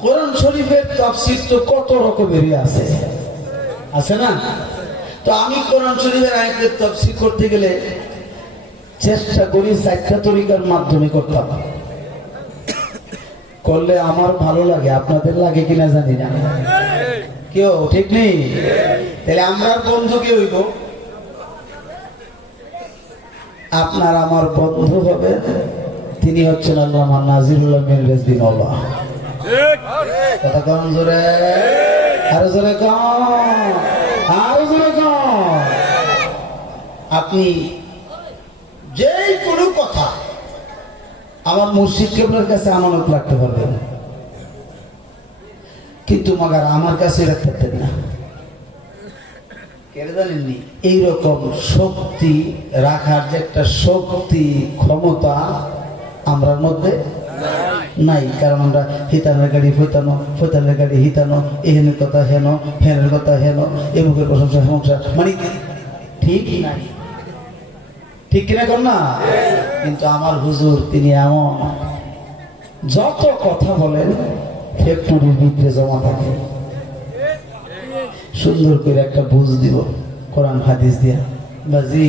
কোরআন শরীফের তাফসীর তো কত রকমের আছে না? তো আমি কোরআন শরীফের আয়াতের তাফসীর করতে গেলে চেষ্টা করি 4টা তরিকার মাধ্যমে করতাম, করলে আমার ভালো লাগে, আপনাদের লাগে কিনা জানি না, কেউ ঠিক নেই। তাহলে আমরা বন্ধু কে হইব? আপনার আমার বন্ধু হবে, তিনি হচ্ছেন আল্লামা নাজিরুল আমিন রেজভী মাওলা। কথা কম জোরে, আরো জোরে কম, আরো জোরে কম। আপনি যে কোনো কথা আমার মুর্শিদ কেবলার কাছে আমানত রাখতে পারবেন, কিন্তু মাগার আমার কাছে রাখতে পারতেন না। কেন জানেননি? এইরকম শক্তি রাখার যে একটা শক্তি ক্ষমতা আমরার মধ্যে নাই। কারণ আমরা হিতানের গাড়ি ফৈতানো, ফৈতানের গাড়ি হিতানো, এহেনের কথা হেন, হেনের কথা হেন, এমুখের প্রশংসা হেমংসা, মানে ঠিক নাই। ঠিক কিনা কর না? কিন্তু আমার হুজুর তিনি এমন, যত কথা বলেন ফ্যাক্টরির ভিতরে জমা থাকে। সুন্দর করে একটা বুঝ দিব কোরআন হাদিস দিয়া, বাজি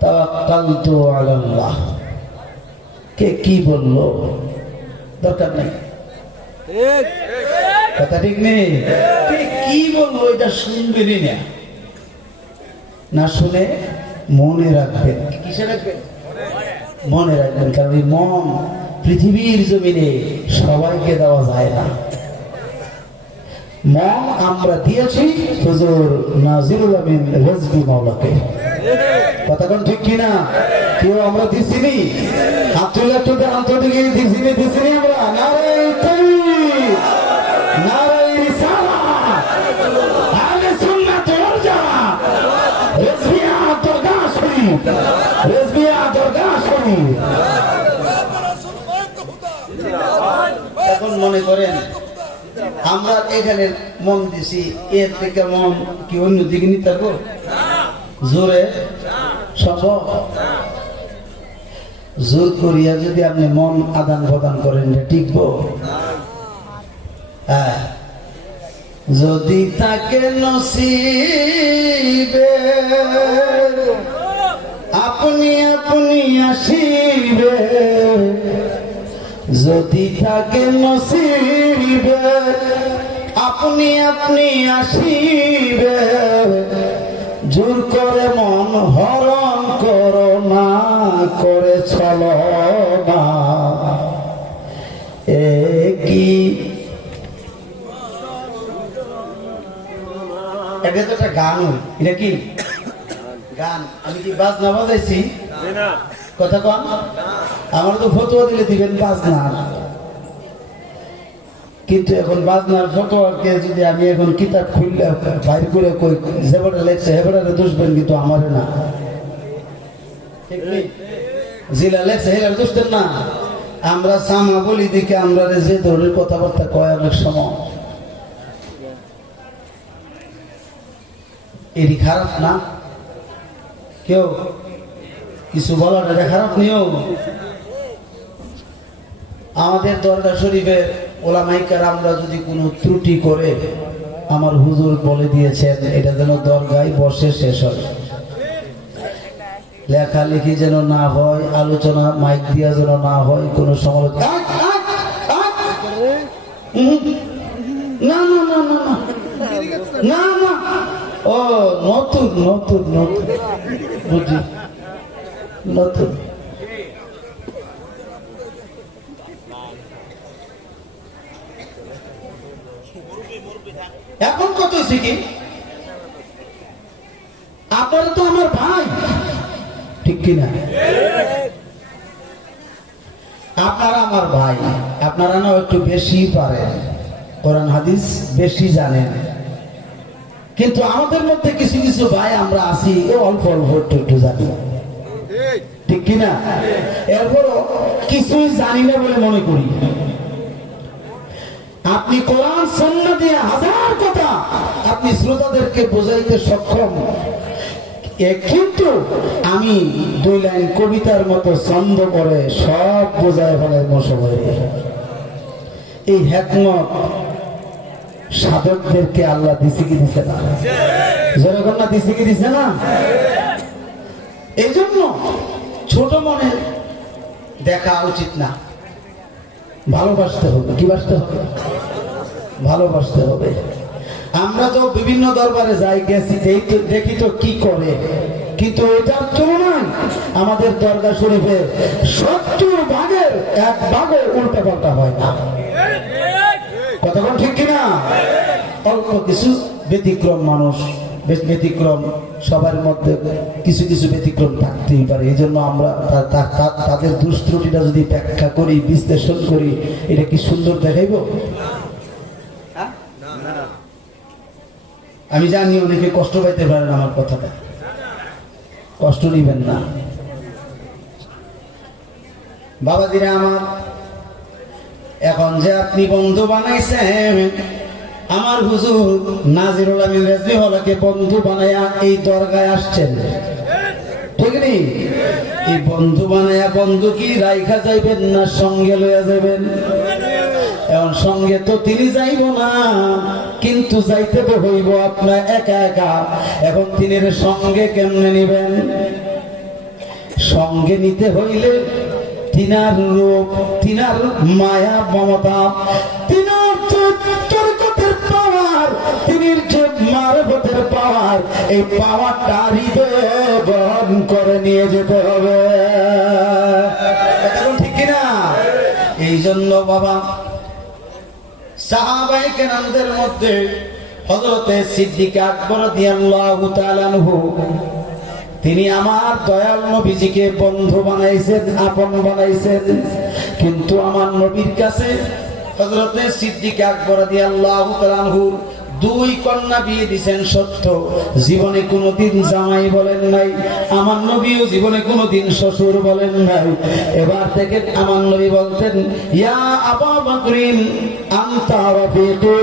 তাওয়াক্কালতু আলাল্লাহ। কে কি বললো দরকার নেই, কথা ঠিক নেই। কে কি বললো এটা শুনবেনই না, না শুনে মনে রাখবেন। কিসে রাখবেন? মনে রাখবেন। কারণ এই মন পৃথিবীর জমিনে সবাইকে দেওয়া যায় না। মন আমরা দিয়েছি হুজুর নাজিরুল আমিন রেজভী মাওলাকে। কথা কোন ঠিক কিনা? কেউ আমরা দিছিনি? হাত তুলে একটু আন্তর্জাতিক দিছিনি আমরা। নারায়ে তাকবীর, নারায়ে রিসালাত, আহলে সুন্নাত ওয়াল জামাত, রেজভিয়া দরগাহ শরীফ, রেজভিয়া দরগাহ শরীফ। এখন মনে করেন আমরা এখানে মন দিছি, এর থেকে মন কি অন্যদিকে নিতে পারবো? জোরে সম্ভব? জোর করিয়া যদি আপনি মন আদান প্রদান করেন টিকবো? হ্যাঁ, যদি তাকে নসিবে আপনি আপনি আসিবে, যদি থাকে নসিবে আপনি আপনি আসিবে, জোর করে মন হরণ করো না, করে চলো না। কি এটা তো একটা গান, এটা কি গান? আমি কি বাজনা বাজাইছি? কথা কন, আমার তো ফতোয়া দিলে দিবেন বাজনার, কিন্তু এখন বাজনার ফতোয়াকে যদি আমি এখন কিতাব খুললে বাইর করে কই যেবাটা লেখছে হেবাটারে দোষবেন, কিন্তু আমারে না। ঠিক নেই? জিলা লেখছে হেলার দোষতেন না। আমরা সামা বলি দিকে আমরা যে ধরনের কথাবার্তা কয় অনেক সময়, এটি খারাপ না? কেউ কিছু বলার এটা খারাপ নিও। আমাদের দরগা শরীফের ওলামায়ে কেরামরা যদি কোনো ত্রুটি করে, আমার হুজুর বলে দিয়েছেন এটা যেন দরগায় বসে শেষ হয়, লেখালেখি যেন না হয়, আলোচনা মাইক দিয়া যেন না হয়, কোনো সমালোচনা না না না না না না। ও নতুন নতুন নতুন বুঝি, নতুন। এখন কত হয়েছে কি? আপনারা তো আমার ভাই, ঠিক কিনা? আপনারা আমার ভাই, আপনারা না একটু বেশি পারেন, কোরআন হাদিস বেশি জানেন, কিন্তু আমাদের মধ্যে কিছু কিছু ভাই আমরা আছি অল্প অল্প একটু জানি, ঠিক কিনা? এরপরও কিছুই জানি না বলে মনে করি। আপনি কোরআন সুন্নাহ দিয়ে হাজার কথা আপনি শ্রোতাদেরকে বোঝাইতে সক্ষম, কিন্তু আমি 2 লাইন কবিতার মতো ছন্দ করে সব বোঝায় ফেলার মশাই। এই হিকমত সাধকদেরকে আল্লাহ দিছে কি দিছে না? জোরে কন্যা দিছে কি দিছে না? এই জন্য ছোট মনে দেখা উচিত না, ভালোবাসতে হবে। কি বাসতে হবে? ভালোবাসতে হবে। আমরা তো বিভিন্ন দরবারে যাই, গেছি, দেখি তো কি করে, কিন্তু এটার তুলনায় আমাদের দরগা শরীফে 70 ভাগের 1 ভাগও উল্টা পাল্টা হয় না। কতক্ষণ ঠিক কিনা? অল্প কিছু ব্যতিক্রম মানুষ ব্যতিক্রম, সবার মধ্যে কিছু কিছু ব্যতিক্রম থাকতেই পারে। এই জন্য আমরা তাদের দোষ ত্রুটিটা যদি ব্যাখ্যা করি, বিশ্লেষণ করি, এটা কি সুন্দর দেখাইব? আমি জানি অনেকে কষ্ট পাইতে পারেন আমার কথাটা, কষ্ট নিবেন না। বাবাজিরা আমার, এখন যে আপনি বন্ধু বানাইছেন, আমার হুজুর নাজিরুল আমিন রেজভী হলকে বন্ধু বানায়া এই দরগায় আসছেন, ঠিক নেই? এই বন্ধু বানায়া বন্ধু কি রাইখা যাইবেন না সঙ্গে লইয়া যাবেন? এখন সঙ্গে তো তিনি যাইব না, কিন্তু যাইতে তো হইব আপনার একা একা। এখন তিনি সঙ্গে কেমনে নিবেন? সঙ্গে নিতে হইলে তিনার রূপ, তিনার মায়া মমতা, তিনার তরিকতের পাওয়ার, তিনির যে মারফতের পাওয়ার, এই পাওয়ারটা হৃদয়ে গ্রহণ করে নিয়ে যেতে হবে। এখন ঠিক কিনা? এই জন্য বাবা সাহাবায়ে কেরামদের মধ্যে হযরতে সিদ্দিক আকবর রাদিয়াল্লাহু তাআলা আনহু, তিনি আমার দয়াল নবীজিকে বন্ধু বানাইছেন, আপন বানাইছেন। কিন্তু আমার নবীর কাছে হযরতে সিদ্দিক আকবর রাদিয়াল্লাহু তাআলা আনহু দুই কন্যা বিয়ে দিয়েছেন সত্য, জীবনে কোনোদিন জামাই বলেন নাই। আমার নবীও জীবনে কোনোদিন শ্বশুর বলেন নাই। এবার থেকে আমার নবী বলতেন, ইয়া আবু বকরিন আনতা রাফিকি,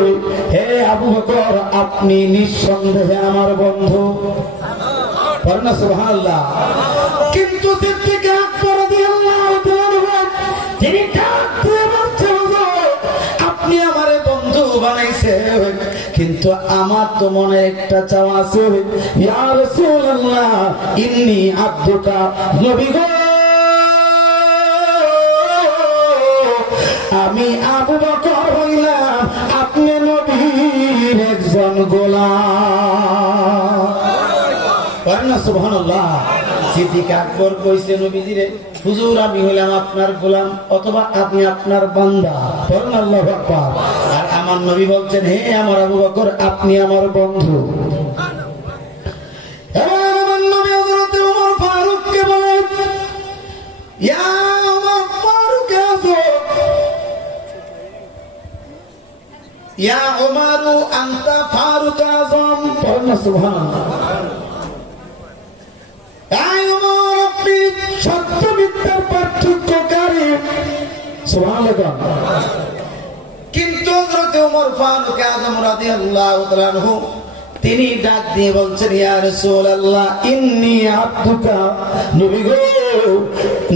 হে আবু বকর আপনি নিঃসন্দেহে আমার বন্ধু। পড়না সুবহানাল্লাহ। কিন্তু সিদ্দিক আকবর রাদিয়াল্লাহু তাআলা তিনি ডাকতে বলছেন, আপনি আমারে বন্ধু বানাইছেন, কিন্তু আমার তো মনে একটা চাওয়া আছে, ইয়া রাসূলুল্লাহ ইন্নী আব্দুকা, নবী গো আমি আবু বকর হইলাম, আপনি নবীর একজন গোলাম। পড়না সুবহানাল্লাহ। সিদ্দিক আকবর কইছে নবীজিরে, হুজুর আমি হইলাম আপনার গোলাম, অথবা আপনি আপনার বান্দা। পড়না আল্লাহু আকবার। আর আমার নবী বলছেন, হে আমার আবু বকর আপনি আমার বন্ধু। আমার নবী হযরত ওমর ফারুককে বলেন, ইয়া ওমর ফারুক আযম, ইয়া ওমরু আনতা ফারুক আযম। পড়না সুবহানাল্লাহ। আপনি সত্য মিথ্যার পার্থক্যকারী, সুবহানাল্লাহ। কিন্তু হযরত ওমর ফারুক আযম রাদিয়াল্লাহু তাআলা আনহু তিনি ডাক দিয়ে বলছেন, ইয়া রাসূলুল্লাহ ইন্নী আব্দুকা, নবী গো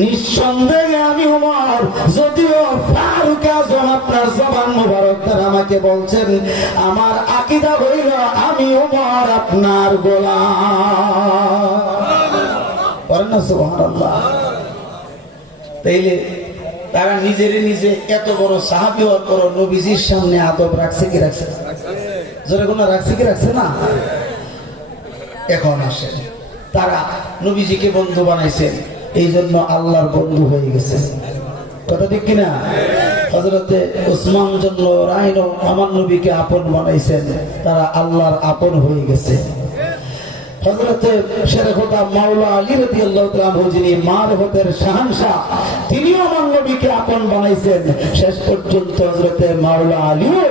নিঃসন্দেহে আমি ওমর, যদিও ফারুক আযম আপনার জবান মোবারক দ্বারা আমাকে বলছেন, আমার আকীদা হইল আমি ওমর আপনার গোলাম। সুবহানাল্লাহ। তাইলে তারা নিজের নিজে এত বড় সাহাবী হওয়ার পর নবীজির সামনে আদব রাখছে কি রাখছে? জোরে কোন রাখছে কি রাখছে না? এখন আসে তারা নবীজিকে বন্ধু বানাইছেন, এই জন্য আল্লাহর বন্ধু হয়ে গেছে। কথা ঠিক কিনা? হযরতে ওসমান জন্য রাইনো আমার নবীকে আপন বানাইছেন, তারা আল্লাহর আপন হয়ে গেছে। হযরতে শেরখোদা মাওলা আলী রাদিয়াল্লাহু তাআলা আনহু, যিনি মারফতের শাহানশাহ, তিনিও আমার নবীকে আপন বানাইছেন। শেষ পর্যন্ত হযরতে মাওলা আলীও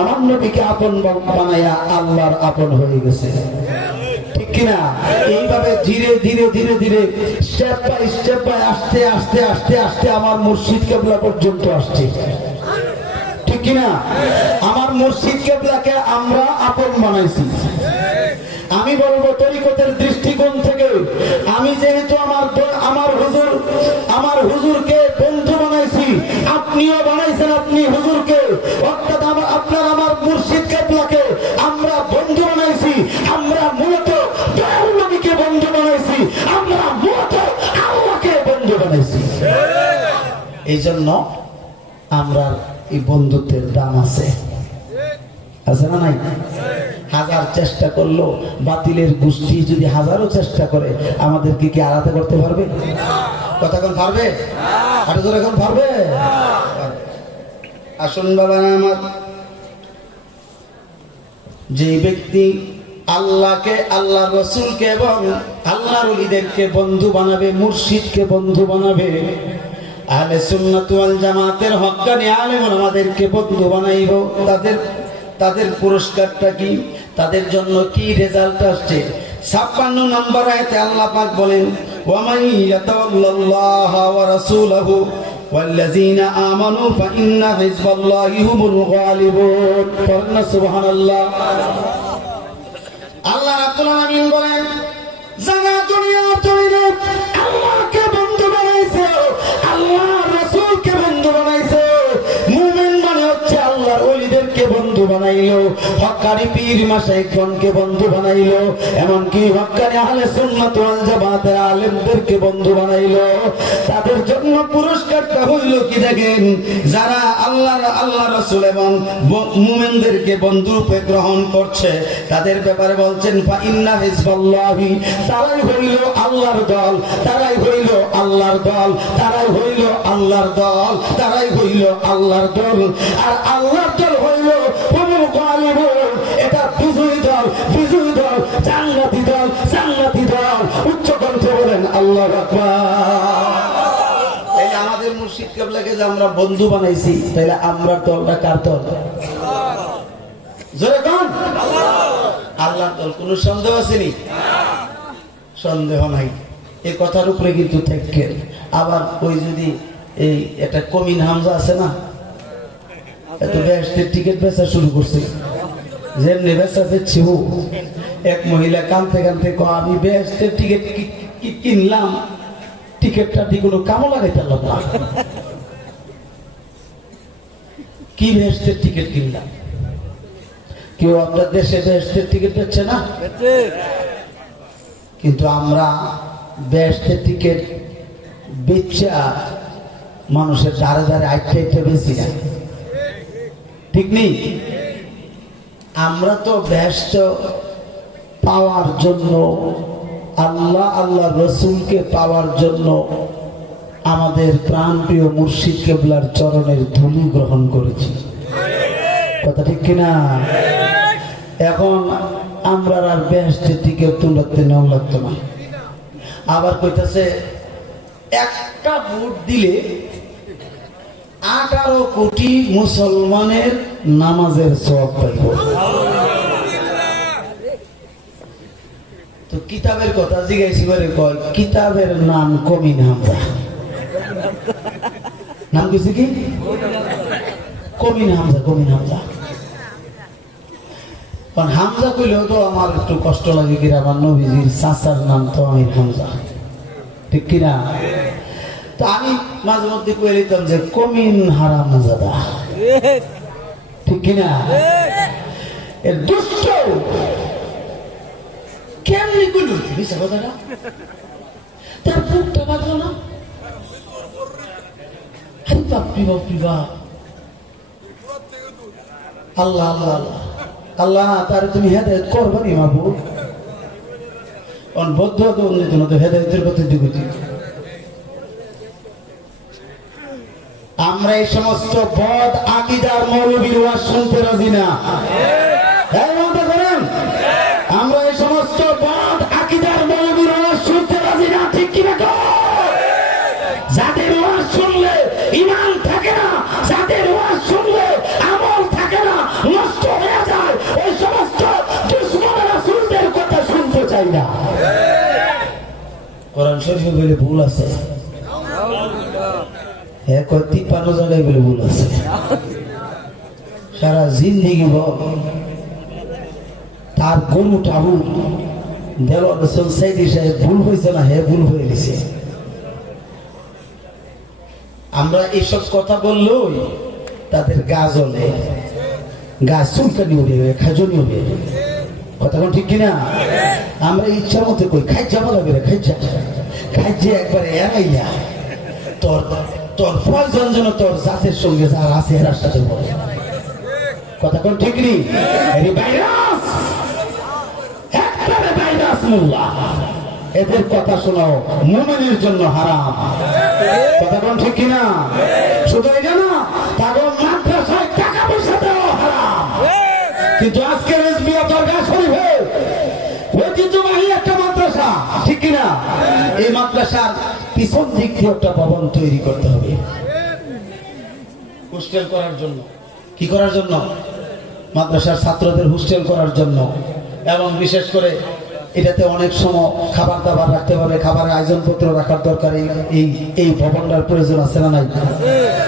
আমার নবীকে আপন বানায়া আল্লাহর আপন হয়ে গেছে। ঠিক কিনা? এইভাবে ধীরে ধীরে ধীরে ধীরে স্টেপ বাই আস্তে আস্তে আস্তে আস্তে আমার মুর্শিদ কেবলা পর্যন্ত আসছে। ঠিক কিনা? আমার মুর্শিদ কেবলাকে আমরা আপন বানাইছি। আমি বলবো তরিকতের দৃষ্টিকোণ থেকে, আমি যেহেতু আমার হুজুরকে বন্ধু বানাইছি, আপনিও বানাইছেন আপনি হুজুরকে, অর্থাৎ আপনার আমার মুর্শিদ কেবলাকে আমরা বন্ধু বানাইছি। আমরা মূলত দয়াল নবীকে বন্ধু বানাইছি, আমরা মূলত আল্লাহকে বন্ধু বানাইছি। এই জন্য আমরা এই বন্ধুত্বের দাম আছে, আছে না নাই? হাজার চেষ্টা করলো বাতিলের গোষ্ঠী যদি হাজারো চেষ্টা করে, আমাদেরকে কি আলাদা করতে পারবে? কতক্ষণ পারবে? আর জোরে এখন পারবে? আসুন বাবা আমার, যে ব্যক্তি আল্লাহকে, আল্লাহর রাসূলকে এবং আল্লাহর ওলিদেরকে বন্ধু বানাবে, মুর্শিদকে বন্ধু বানাবে। আহলে সুন্নাত ওয়াল জামাতের হক্কানি আলেম আমাদেরকে বন্ধু বানাইব। তাদের পুরস্কারটা কি, তাদের জন্য কি রেজাল্ট আসছে? 56 নম্বর আয়াতে আল্লাহ পাক বলেন, ওয়া মান ইয়াতাওয়াল্লাল্লাহা ওয়া রাসূলাহু ওয়াল্লাযীনা আমানু ফাইন্না হিজবাল্লাহি হুমুল গালিবুন। পড়েন সুবহানাল্লাহ। আল্লাহ রাব্বুল আলামিন বলেন, যারা দুনিয়ার জমিনে আল্লাহকে বন্ধু বানাইছে, আল্লাহর রাসূলকে বন্ধু বানাইছে, মুমিন মানে হচ্ছে আল্লাহর ওলিদেরকে বন্ধু বানাইলো, হক্কানি পীর মাশায়েখগণকে বন্ধু বানাইলো, এমনকি হক্কানি আহলে সুন্নাত ওয়াল জামাতের আলেমদেরকে বন্ধু বানাইলো। তাদের জন্য পুরস্কারটা হইল কি দেখেন, যারা আল্লাহ রাসূল এবং মুমিনদেরকে বন্ধুরূপে গ্রহণ করছে, তাদের ব্যাপারে বলছেন ফাইন্না হিজবাল্লাহি, তারাই হইল আল্লাহর দল, তারাই হইল আল্লাহর দল, তারাই হইল আল্লাহর দল, তারাই হইল আল্লাহর দল। আর আল্লাহর দল হইল হুমুল গালিবুন, এটা বিজয়ী দল, বিজয়ী দল, জান্নাতি দল, জান্নাতি দল। উচ্চ কণ্ঠে বলেন আল্লাহু আকবার। তাইলে আমাদের মুর্শিদ কেবলাকে যে আমরা বন্ধু বানাইছি, তাইলে আমরা দলটা কার দল? জোরে কোন? আল্লাহর দল। কোন সন্দেহ আছে নি? সন্দেহ নাই। এই কথার উপরে কিন্তু থাকেন। আবার ওই যদি এই একটা কমিন হামজা আছে না, এত বেহেশতের টিকিট বেচা শুরু করছে, যেমনি বেচা বেচছি ও, এক মহিলা কানতে কানতে কয়, আমি বেহেশতের টিকিট কিনলাম, টিকিটটা দিয়ে কোনো কামও লাগাইতে পারলাম না। কি বেহেশতের টিকিট কিনলাম? কেউ আপনার দেশে বেহেশতের টিকিট বেচছে না, কিন্তু আমরা বেহেশতের টিকিট বেচা মানুষের ধারে ধারে আইটা বেশি না, ঠিক নেই? আমরা তো বেহেশত পাওয়ার জন্য, আল্লাহ আল্লাহ রসুলকে পাওয়ার জন্য আমাদের প্রাণপ্রিয় মুর্শিদ কেবলার চরণের ধুলি গ্রহণ করেছি। কথা ঠিক কিনা? এখন আমরা আর বেহেশতের টিকিট তুলতে নেওয়া লাগতো না। আবার কইতাছে একটা ভোট দিলে 18 কোটি মুসলমানের নামাজের সওয়াব পাইব। তো কিতাবের কথা জিজ্ঞাসা করে কয়, কিতাবের নাম কমিন হামজা। নাম কিছু কি? Cumin Hamza, cumin Hamza. কারণ হামজা কইলেও তো আমার একটু কষ্ট লাগে, কিনা আমার নবীজির চাচার নাম তো আমির হামজা, ঠিক কিনা? তো আমি মাঝে মধ্যে কয়ে দিতাম যে কমিন হারামজাদা, ঠিক কিনা? এর দুষ্ট কেমনি কইল মিশা কথাটা, তার বুকটা বাঁধলো না। আরে বাপরি বাপরি বাপ, আল্লাহ আল্লাহ আল্লাহ আল্লাহ, তার তুমি হেদায়েত করবা নি মাহবুব? বদ্ধ তো হেদায়েতের কথা দিগুতি। আমরা এই সমস্ত বদ আকীদার মৌলবীর ওয়াজ শুনতে রাজি না। আমরা এই সমস্ত বদ আকীদার মৌলবীর ওয়াজ শুনতে রাজি না, ঠিক কিনা? যাদের ওয়াজ শুনলে ঈমান থাকে না, যাদের ওয়াজ শুনলে আমল থাকে না, নষ্ট হয়ে যায়, ওই সমস্ত দুশমন রাসূলদের কথা শুনতে চাই না। কোরআন শরীফে বলে ভুল আছে, হ্যাঁ 53 জায়গায় বলে ভুল আছে। সারা জিন্দিগি তার গরু টাবু দেওয়ার রসুল সাইদি সাহেব ভুল হয়েছে না, হ্যাঁ ভুল হয়ে গেছে। আমরা এইসব কথা বললেও তাদের গা জ্বলে, গা চুলকানি উঠে, খাজনি উঠে। কথা কোন ঠিক কিনা? আমরা ইচ্ছা মতো কই খাইজা বলা বেড়ে খাইজে একবারে এড়াইয়া তোর তোর প্রয়োজন যেন তোর জাতের সঙ্গে যার আছে এরার সাথে বলে। কথা কোন ঠিক নেই? ভাইরাস, একবারে ভাইরাস মোল্লা, এদের কথা শোনাও মুমিনের জন্য হারাম। কথা কোন ঠিক কিনা? শুধু এটা না, তাদের মাদ্রাসায় টাকা পয়সা দেওয়া হারাম। কিন্তু আজকের এসবিআই দরগা শরীফে মাদ্রাসা, ঠিক কিনা? এই মাদ্রাসার পিছন দিক দিয়ে একটা ভবন তৈরি করতে হবে হোস্টেল করার জন্য। কি করার জন্য? মাদ্রাসার ছাত্রদের হোস্টেল করার জন্য। এবং বিশেষ করে এটাতে অনেক সময় খাবার দাবার রাখতে হবে, খাবারের আয়োজনপত্র রাখার দরকার। এই এই ভবনটার প্রয়োজন আছে না নাই?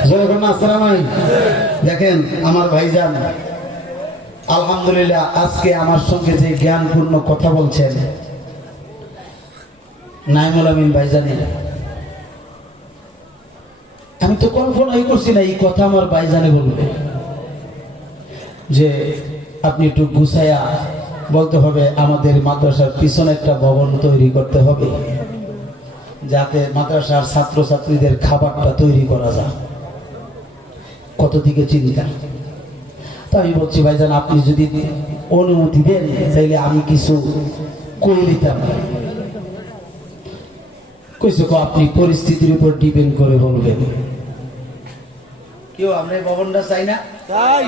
জনগণ আছে না নাই? দেখেন আমার ভাইজান আলহামদুলিল্লাহ আজকে আমার সঙ্গে যে জ্ঞানপূর্ণ কথা বলছেন নাইমুল আমিন ভাইজানের, আমি তো কল্পনাই করছি না এই কথা আমার ভাইজানে বলবে যে আপনি একটু গুছাইয়া বলতে হবে আমাদের মাদ্রাসার পিছনে একটা ভবন তৈরি করতে হবে যাতে মাদ্রাসার ছাত্রছাত্রীদের খাবারটা তৈরি করা যায়। কত দিকে চিন্তা। তা আমি বলছি ভাইজান আপনি যদি অনুমতি দেন তাইলে আমি কিছু করে দিতাম। কইছে আপনি পরিস্থিতির উপর ডিপেন্ড করে বলবেন। কেউ আমরা ভবনটা চাই না? চাই।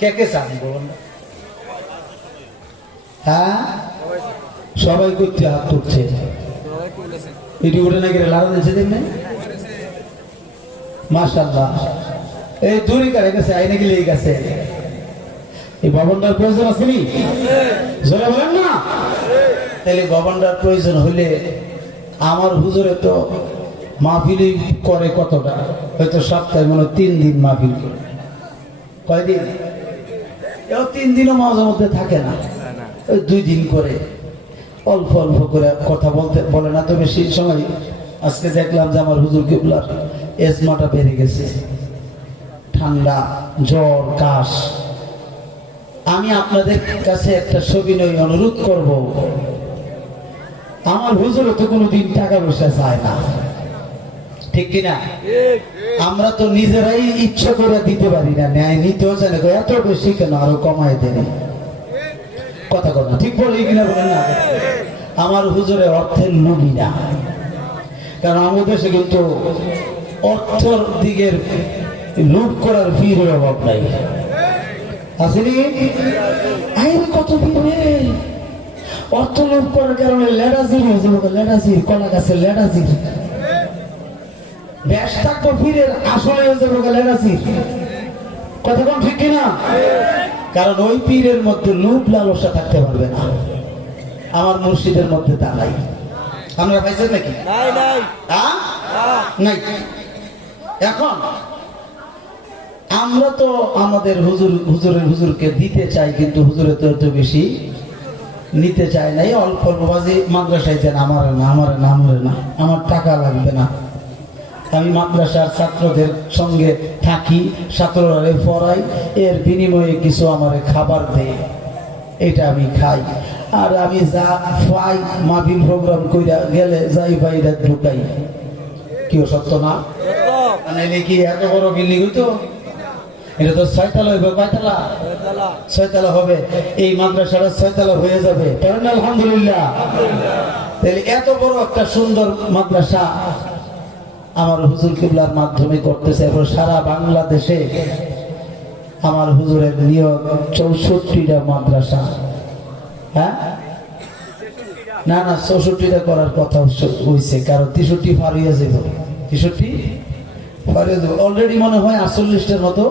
কে কে চান ভবনটা? হ্যাঁ, সবাই করতে হাত তুলছে। এটি উঠে না গেলে লাড়া দিয়েছে দিন মাশাআল্লাহ। এই দূরে কারে গেছে আইনে গেলে গেছে। এই ভবনটার প্রয়োজন আছে নি? জোরে বলেন না। তাহলে ভবনটার প্রয়োজন হইলে আমার হুজুরে তো মাহফিলই করে কতটা, হয়তো সপ্তাহে মনে 3 দিন মাহফিল করে। কয়দিন? এও 3 দিনও মাঝে মধ্যে থাকে না, ওই 2 দিন করে অল্প অল্প করে কথা বলে না তো বেশি সময়। আজকে দেখলাম যে আমার হুজুর কিবলার এজমাটা বেড়ে গেছে, ঠান্ডা, জ্বর, কাশ। আমি আপনাদের কাছে একটা সবিনয় অনুরোধ করব, আমার হুজুরও তো কোনোদিন টাকা পয়সা চায় না, ঠিক কিনা? আমরা তো নিজেরাই ইচ্ছা করে দিতে পারি না, ন্যায় নিতেও জানে এত বেশি কেন, আরো কমায় দেন। কথা কথা ঠিক বলি কিনা বলেন না? আমার হুজুরে অর্থের লোভী না, কারণ আমাদের দেশে কিন্তু অর্থের দিকের লুট করার পীরের অভাব নাই। আসেনি? কত পীর অর্থ লোভ করার কারণে লেডাজির হয়েছে, লেডাজির কলা গাছের লেডাজির ব্যাস থাকবো পীরের আসলে হয়েছে লেডাজির। কথা কোন ঠিক কিনা? কারণ ওই পীরের মধ্যে লোভ লালসা থাকতে পারবে না, আমার মুর্শিদের মধ্যে তা নাই। আমরা পাইছেন নাকি? নাই। এখন আমরা তো আমাদের হুজুরকে দিতে চাই, কিন্তু হুজুরে তো এত বেশি নিতে চায় নাই। অল্প অল্প বাজি মাদ্রাসায় দেন, আমার না, আমার না, আমার না, আমার টাকা লাগবে না। আমি মাদ্রাসার ছাত্রদের সঙ্গে থাকি, ছাত্ররা পড়াই, এর বিনিময়ে কিছু আমার খাবার দেয়, এটা আমি খাই। আর আমি যা পাই মাহফিল প্রোগ্রাম কইরা গেলে যাই পাই এটা ঢুকাই। কেউ সত্য না? নাইলে কি এত বড় বিল্ডিং হইতো? এটা তো 6 তলা হইবে, কয়তলা? 6 তলা হবে। এই মাদ্রাসাটা 6 তলা হয়ে যাবে, আলহামদুলিল্লাহ। তাহলে এত বড় একটা সুন্দর মাদ্রাসা আমার হুজুর কিবলার মাধ্যমে করতেছে। এবং সারা বাংলাদেশে আমার হুজুরের নিয়োগ 64টা মাদ্রাসা। হ্যাঁ না না, 64টা করার কথা হয়েছে, কারণ 63 পার হয়ে যাবে। 63 পার হয়ে যাবে অলরেডি, মনে হয় 48টার মতো,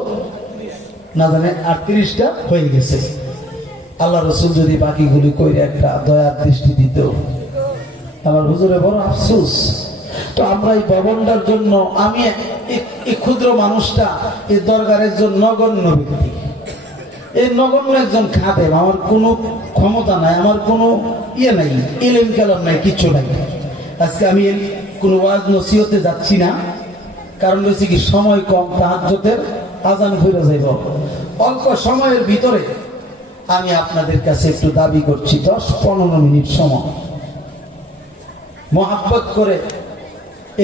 না জানে 38টা হয়ে গেছে। আল্লাহ রসুল যদি বাকিগুলি কইরে একটা দয়ার দৃষ্টি দিত, আমার হুজুরে বড় আফসোস। তো আমরা এই ভবনটার জন্য, আমি এই ক্ষুদ্র মানুষটা এই দরগারের জন্য নগণ্য ব্যক্তি, এই নগণ্য একজন খাদেম। আমার কোনো ক্ষমতা নাই, আমার কোনো ইয়ে নাই, এলেম কালাম নাই, কিচ্ছু নাই। আজকে আমি কোনো ওয়াজ নসিহতে যাচ্ছি না, কারণ হচ্ছে কি সময় কম, তাহাজ্জুদের আজান হয়ে যাইব। অল্প সময়ের ভিতরে আমি আপনাদের কাছে একটু দাবি করছি 10-15 মিনিট সময় মহাব্বত করে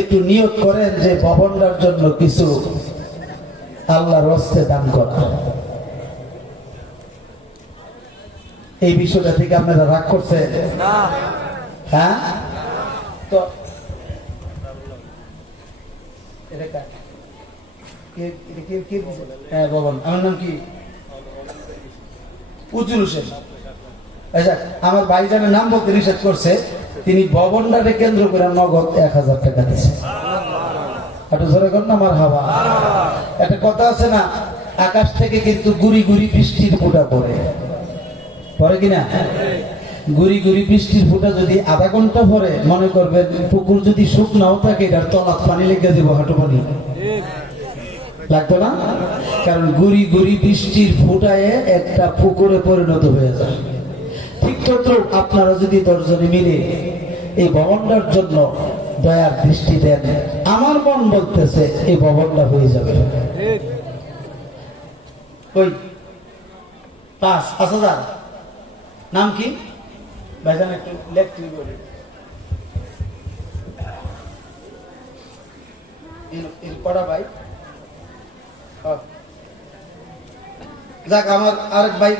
একটু নিয়ত করেন যে ভবনটার জন্য কিছু আল্লাহর হস্তে দান করা। এই বিষয়টা থেকে আপনারা রাগ করছে না? হ্যাঁ, তো ভবন, আমার নাম কি? উজ্জুল হোসেন। আচ্ছা, আমার ভাইজানের নাম বলতে নিষেধ করছে, তিনি ভবনটাকে কেন্দ্র করে নগদ 1000 টাকা দিয়েছে। একটু জোরে কর না আমার হাওয়া। একটা কথা আছে না, আকাশ থেকে কিন্তু গুড়ি গুড়ি বৃষ্টির ফোঁটা পড়ে, পড়ে কিনা? গুড়ি গুড়ি বৃষ্টির ফোঁটা যদি আধা ঘন্টা পরে, মনে করবেন পুকুর যদি শুকনাও থাকে, এটার তলাত পানি লেগে যাবো, হাঁটু পানি লাগতো না? কারণ গুড়ি গুড়ি বৃষ্টির ফোঁটায় একটা পুকুরে পরিণত হয়ে যায়। ঠিক তো আপনারা যদি 10 জনে মিলে এই ভবনটার জন্য দয়ার দৃষ্টি দেন, আমার মন বলতেছে এই ভবনটা হয়ে যাবে। ওই 5,000 নাম কি ভাইজান, একটু লেখতে বলি। পড়া ভাই, যাক আমার আরেক ভাই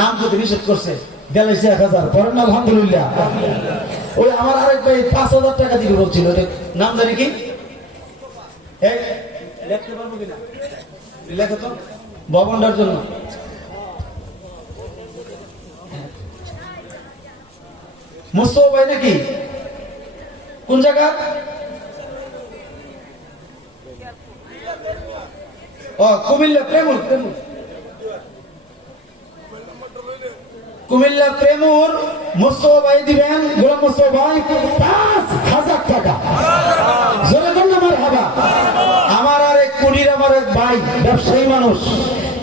নাম যদি নিষেধ করছে, গেলাইছে 1000 পড়েন আলহামদুলিল্লাহ। ওই আমার আরেক ভাই 5,000 টাকা দিবে বলছিল, নাম জানি কি? লিখতে পারবো কিনা? লেখো তো ভবনটার জন্য। মুস্তফা ভাই নাকি? কোন জায়গা? ও কুমিল্লা প্রেমুর। কুমিল্লা প্রেমুর মুস্তফা ভাই দিবেন, গোলাম মুস্তফা ভাই 5,000 টাকা। জোরে বলুন মারহাবা। আমার আর এক কুড়ির আমার এক ভাই ব্যবসায়ী মানুষ,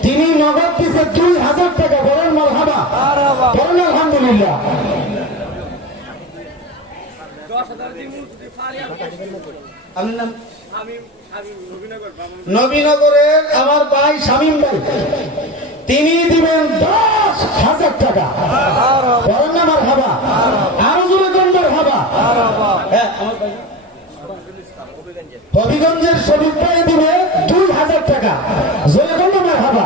তিনি নগদ দিছে 2,000 টাকা। বলেন মারহাবা, বলেন আলহামদুলিল্লাহ। আপনার নাম? নবীনগরের আমার ভাই শামীম ভাই, তিনি দিবেন 10,000 টাকা। বলেন না মারহাবা, আরো জোরে কোন মারহাবা। হ্যাঁ, আমার ভাই হবিগঞ্জের শরীফ ভাই দিবে 2,000 টাকা। জোরে কোন মারহাবা।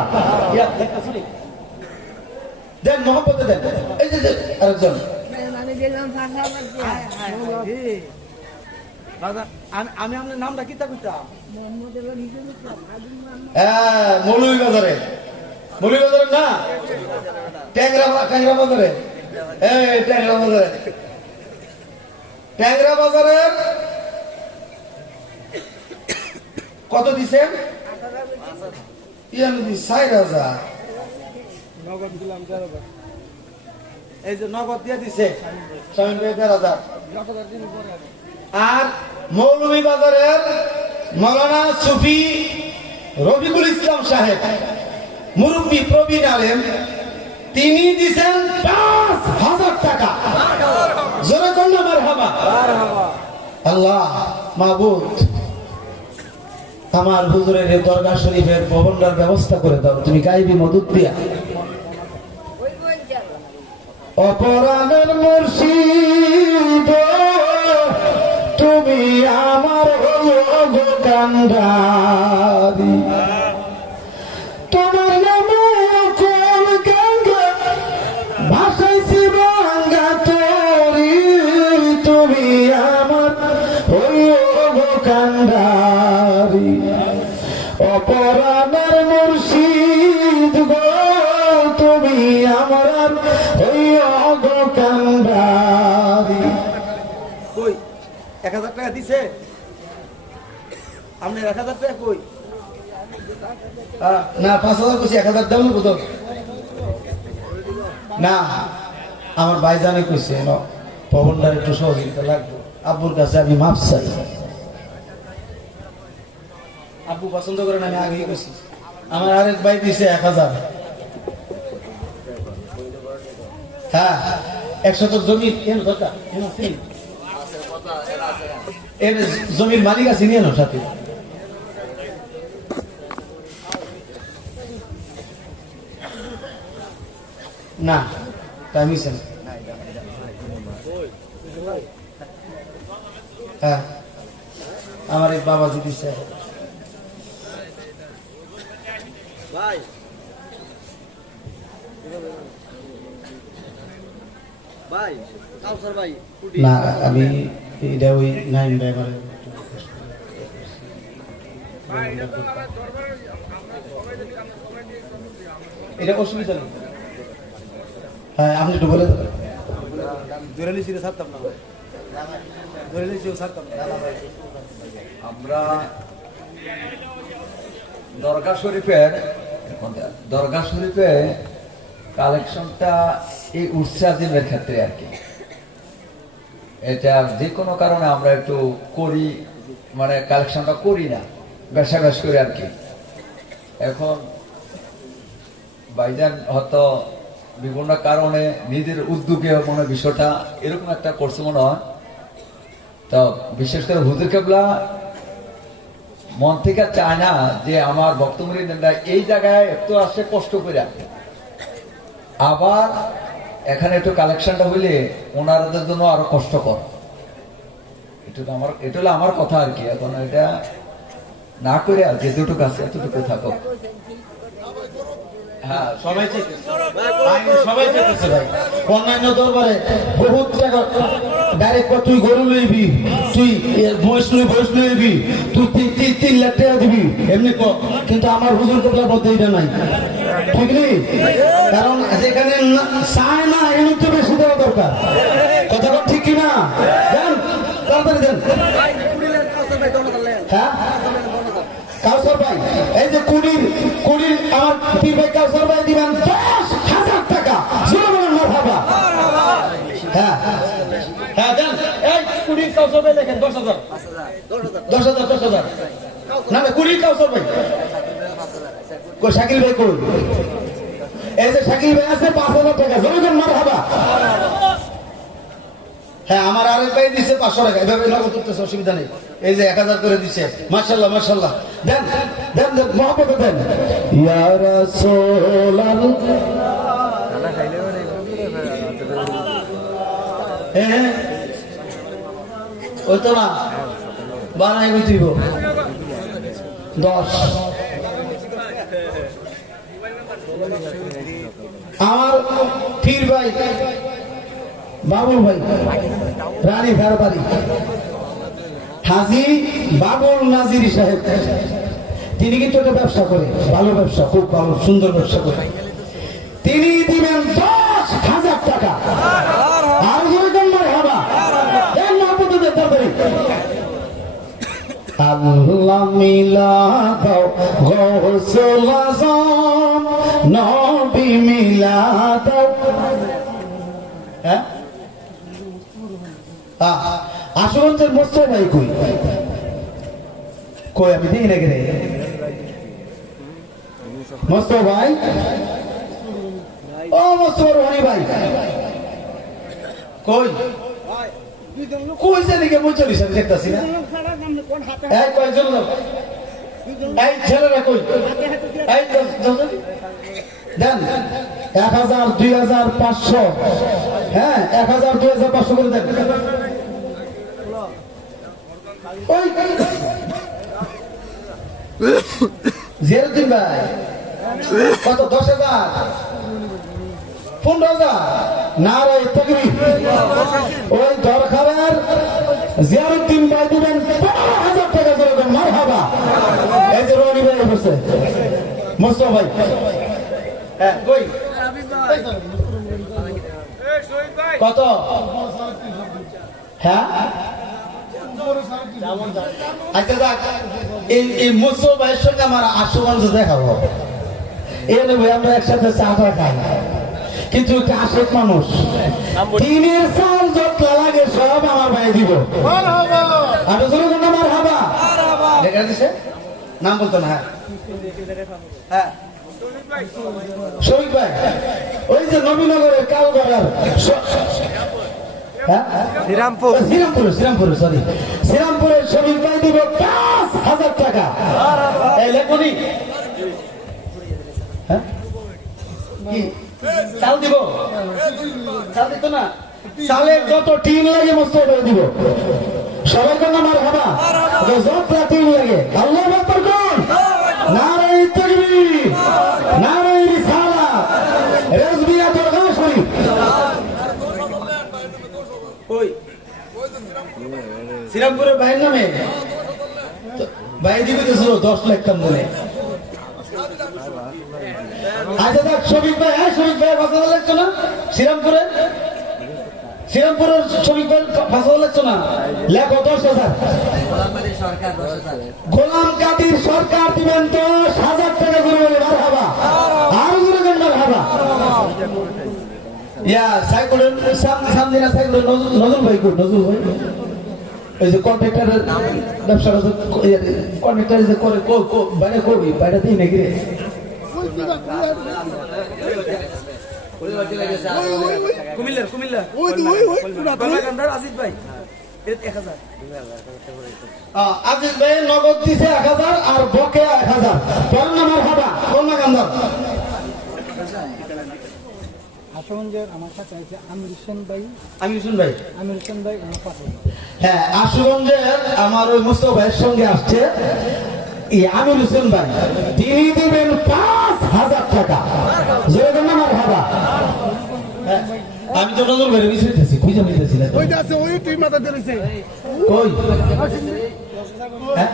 দেন মহব্বতে দেন। এই যে আরেকজন আমি আপনার নামটা কি কইতাম? মৌলভীবাজারে, মৌলভীবাজারে না, ট্যাংরা বাজারে। ট্যাংরা বাজারে, ট্যাংরা বাজারের কত দিছেন? 4,000 এই যে নগদ দিয়ে দিছে শামীম ভাই 4,000। আর মৌলভীবাজারের মৌলানা সুফি রফিকুল ইসলাম সাহেব, মুরব্বী প্রবীণ আলেম, তিনি দিছেন 5,000 টাকা। জোরে করলে মারহাবা। আল্লাহ মাহবুব, আমার হুজুরের দরগা শরীফের ভবনটার ব্যবস্থা করে দাও তুমি গাইবি মদত দিয়া। অপরাধের মুর্শিদ তুমি আমার কান্ডারি, তোমার নামে কোন গঙ্গা ভাসাইছি ভাঙ্গা তরি, তুমি আমার কান্ডারি। অপরাধের মুর্শিদ গো তুমি আমার কান্ডারি। কই 1,000 টাকা দিছে? আপনি 1,000 টাকা কই? না 5,000 কইছি, 1,000 দাম কত? না আমার ভাইজানে কইছে পবনদার একটু সহযোগিতা লাগবে, আব্বুর কাছে আমি মাপ চাই। আব্বু পছন্দ করে না, আমি আগেই কইছি। আমার আরেক ভাই দিছে 1,000। হ্যাঁ 100 জমি দরকার, জমির মালিক আছে নিয়ে সাথে। না টাইমিছেন। হ্যাঁ আমার এক বাবা যদি ভাই ভাই কাউসার ভাই না, আমি এটা ওই নাইম ড্রাইভার এটা অসুবিধা নেই। হ্যাঁ আপনি একটু বলে দেবেন। আমরা দরগা শরীফে কালেকশনটা এই উৎসে আজিমের ক্ষেত্রে আর কি, এটা যে কোনো কারণে আমরা একটু করি, মানে কালেকশনটা করি না, বেশাবেশ করি আর কি। এখন ভাইজান হয়তো বিভিন্ন কারণে নিজের উদ্যোগে মনে বিষয়টা এরকম একটা করছে মনে হয়। তো বিশেষ করে হুজুর কেবলা মন থেকে চায় না যে আমার ভক্তমুরিদরা এই জায়গায় একটু আসে কষ্ট করে, আবার এখানে একটু কালেকশনটা হইলে ওনাদের জন্য আরো কষ্টকর। এটা হলো আমার কথা আর কি। এখন এটা না করে আর যেটুকু আছে এতটুকু থাকো। হ্যাঁ, সবাই সবাই চেয়েছে ভাই। অন্যান্য দরবারে বহুত টাকা ডাইরেক্ট তুই গরু লইবি, তুই মহিষ লইবি, তুই 3 লাখ টাকা দিবি এমনি কিন্তু আমার হুজুর কেবলার মধ্যে এটা নাই, ঠিক নেই? কারণ যেখানে চায় না এমনি তো বেশি দেওয়া দরকার। কথাটা ঠিক কিনা? দেন তাড়াতাড়ি দেন। হ্যাঁ কাউসার ভাই, এই যে কুড়ির আমার পীর ভাই কাউসার ভাই দিবেন 10,000 টাকা। মারহাবা। হ্যাঁ হ্যাঁ দেন। এই কুড়ির কাউসার ভাই দেখেন 10,000 না না, কুড়ির কাউসার ভাই কই? শাকিল ভাই কই? এই যে শাকিল ভাই আছে 5,000 টাকা। জনগণ মারহাবা। হ্যাঁ, আমার আরেক ভাই দিচ্ছে 500 টাকা। এভাবে নগদ করতেছে, অসুবিধা নেই। এই যে 1000 করে দিচ্ছে। মাশাআল্লাহ মাশাআল্লাহ। দেন দেন দেন, মহব্বত দেন। ইয়া রাসূলাল্লাহ। হ্যাঁ ওই তো না বানাই দিব 10। আমার পীর ভাই বাবুল ভাই রানী ঘরবাড়ি হাজি বাবুল নাজিরি সাহেব, তিনি কিন্তু একটা ব্যবসা করে, ভালো ব্যবসা, খুব ভালো সুন্দর ব্যবসা করে। তিনি দিবেন 10,000 টাকা। আর যেরকম মারহাবা দেন না আপনাদের তাড়াতাড়ি। আল্লাহ মিলা দাও গৌসুল আজম, নবী মিলা দাও। হ্যাঁ আশুগঞ্জের মোস্তফা ভাই কই? কই আমি দেখি না রে মোস্তফা ভাই। ও মোস্তফা রনি ভাই কই? কই জানি কে মুচলিস আমি দেখতাছি না। এই কয়জন লোক? এই ছেলেরা কই? এই দেন 1,000 2,000 500। হ্যাঁ 1,000 2,000 500 করে দেন। ওই জিয়ারুদ্দিন ভাই কত? 10,000 15,000 না রে তাকবীর। ওই দরকারের জিয়ারুদ্দিন ভাই দিবেন 15,000 টাকা। যেরকম মারহাবা। এই যে রনি ভাই বসে, মোস্তফা ভাই। হ্যাঁ কই? কত? হ্যাঁ আচ্ছা যাক, এই মোস্তফা ভাইয়ের সঙ্গে আমার আশুগঞ্জ দেখাবো। এনে ভাই আমরা একসাথে চাটা খাই, কিন্তু একটা আশেক মানুষ, দিনের চাল যতলা লাগে সব আমার ভাই দিব। আর জনগণ মারহাবা। লেখা দিছে, নাম বলতো না। হ্যাঁ শহীদ ভাই, ওই যে নবীনগরের কালগড়ার শ্রীরামপুরের শহীদ ভাই দিব 5,000 টাকা। এই লেখনি কি চাল দিব? চাল দিত না? চালের যত টিন লাগে মোস্তফা ভাই দিব। সবাই কোন মারহাবা। যত টিন লাগে আল্লাহু আকবার কোন? নারে তাকবীর, নারে রিসালাত, রাজবিয়া দরগা শরীফ। ওই শ্রীরামপুরের ভাইয়ের নামে ভাই দিবে তো 10 লাখ টাকা মনে। আচ্ছা দেখ শফিক ভাই, হ্যাঁ শফিক ভাই কথা লাগছো না? শ্রীরামপুরে শ্রীরামপুরের শ্রমিক ভাই 5,000 লাগছো না, লেখো 10,000। গোলাম কাদির সরকার দিবেন 10,000 টাকা জরিমানা। মারহাবা, আরো জোরে গান মারহাবা। ইয়া সাইকুলের সামদিনা সাইকুলের নজরুল ভাই কই? নজরুল ভাই ওই যে কন্ট্রাক্টরের ব্যবসাটা কন্ট্রাক্টর যে করে বাইরে করবি, বাইরে দিই নাকি রে? আজিজ ভাই নগদ দিছে 1,000 আর বকেয়া 1,000। পরের নাম্বার হাবা কন্যা কান্দার আশুগঞ্জের আমার কাছে আছে আমির হোসেন ভাই। হ্যাঁ, আশুগঞ্জের আমার ওই মুস্তফা ভাইয়ের সঙ্গে আসছে আমির হোসেন ভাই, তিনি দিবেন 5,000 টাকা। যেরকম আমার ভাবা, আমি তো নজর বেড়ে মিশাইতেছি, খুঁজে মিশাইছি না কই? হ্যাঁ?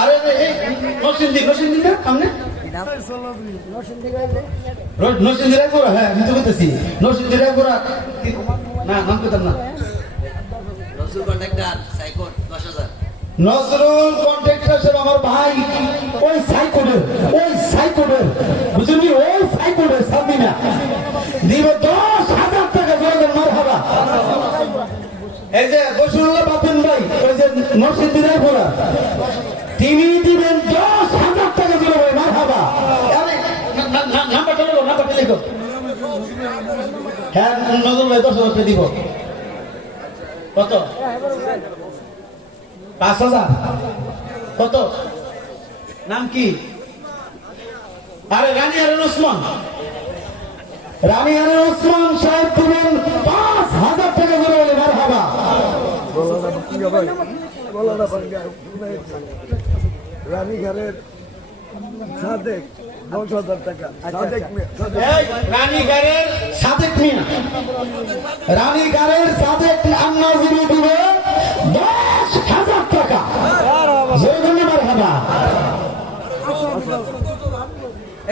আরে নসিন্দি না সামনে নসিন্দিরা গোড়া। হ্যাঁ, আমি তো বলতেছি নসিন্দিরা গোড়া না, নাম পেতাম না। নজরুল কন্ট্রাক্টর সাহেব আমার ভাই, ওই সাইকোডের বুঝলি, ওই সাইকোডের সামনে দিব 10,000 টাকা। জোরে মারহাবা। এই যে বসুল্লাহ বাতেন ভাই, ওই যে নরসিংদীর গোড়া, তিনি দিবেন 10,000 টাকা। জোরে ভাই মারহাবা। নাম্বারটা লিখো। হ্যাঁ, নজরুল ভাই 10,000 টাকা দিব। কত? 5,000। কত? নাম কি? আরে রানী হারুন ওসমান সাহেব দিবেন 5,000 টাকা। করে বলে মারহাবা। রানীঘাটের সাদেক 10,000 টাকা। রানীঘাটের সাদেক মিয়া, রানীঘাটের সাদেক আন্নাজিবি দিবে 10,000 টাকা। যেরকম মারহাবা।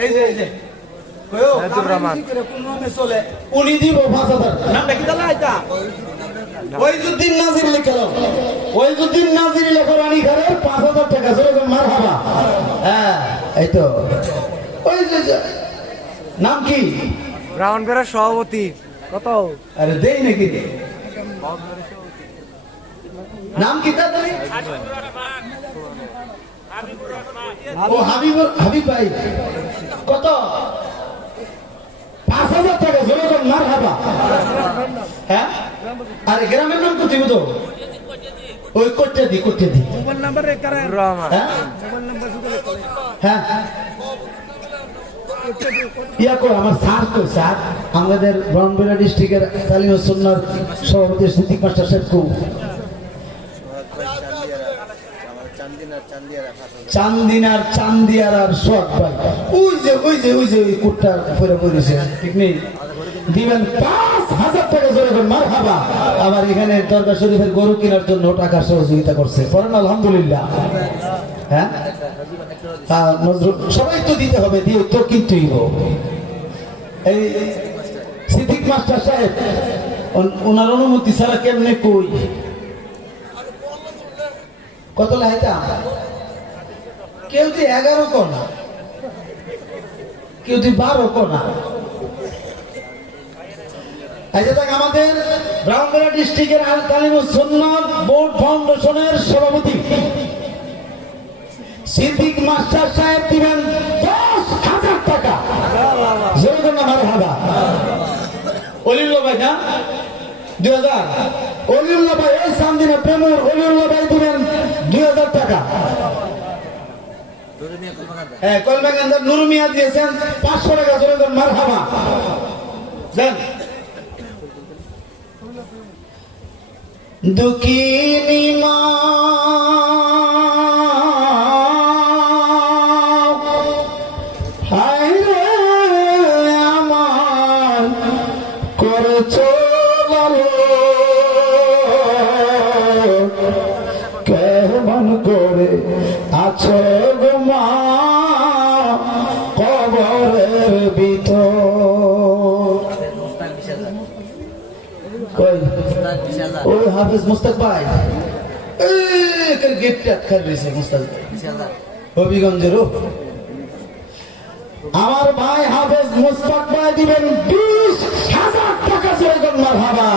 এই যে উনি দিব 5,000। নামটা কি তাহলে? ওইজুদ্দিন নাজির লিখলো, ওইজুদ্দিন নাজির লেখো রানীঘাটের 5,000 টাকা। যেরকম মারহাবা। হ্যাঁ, এই তো ওই যে নাম কি? ব্রাহ্মণবাড়িয়ার সভাপতি। কত? আরে দেই নাকি? নাম কি তার? ও হাবিব ভাই। কত? 5,000 টাকা। যেরকম মারহাবা। হ্যাঁ, আরে গ্রামের নাম কোথায়? তো ওই করতে দি। হ্যাঁ, ইয়া কো আমার স্যার কই? স্যার আমাদের ব্রাহ্মণবাড়িয়া ডিস্ট্রিক্টের তালিম সুন্নাত সভাপতি সিদ্দিক মাস্টার সাহেব কো? চান্দিয়ার শট ভাই। ওই যে ওই কুটটা পরে পড়েছে, ঠিক নেই? দিবেন 5,000 টাকা। জোরে মারহাবা। আবার এখানে দরগা শরীফের গরু কেনার জন্য টাকা সহযোগিতা করছে। পড়েন আলহামদুলিল্লাহ। হ্যাঁ, নজরুল সবাই তো দিতে হবে, দিয়ে তো কিনতেই হবে। এই সিদ্দিক মাস্টার সাহেব ওনার অনুমতি ছাড়া কেমনে কই? কত লাইতা? কেউ দি 11 কোনা, কেউ দি 12 কোনা। আমাদের ব্রাহ্মণবাড়িয়া ডিস্ট্রিক্টের আল তালিমুস সুন্নাত বোর্ড ফাউন্ডেশনের সভাপতি সিদ্দিক মাস্টার সাহেব দিবেন 10,000 টাকা। যেরকম মারহাবা। অলিউল্লাহ ভাই না 2,000। অলিউল্লাহ ভাই এই সামদিনা প্রেমুর অলিউল্লাহ ভাই দিবেন 2,000 টাকা। হ্যাঁ, কলমাকান্দার নুরু মিয়া দিয়েছেন 500 টাকা। যেরকম মারহাবা। দেন। দুঃখিনী মা হায় রে আমার করেছো ভালো, কেমন করে আছো গো মা কবরের ভিতর। কই ওই হাফেজ মুস্তাক ভাই এই গিফট খাই রয়েছে মুস্তাক হবিগঞ্জের আমার ভাই হাফেজ মুস্তাক ভাই দিবেন 20,000 টাকা জয়গণ মারহাবা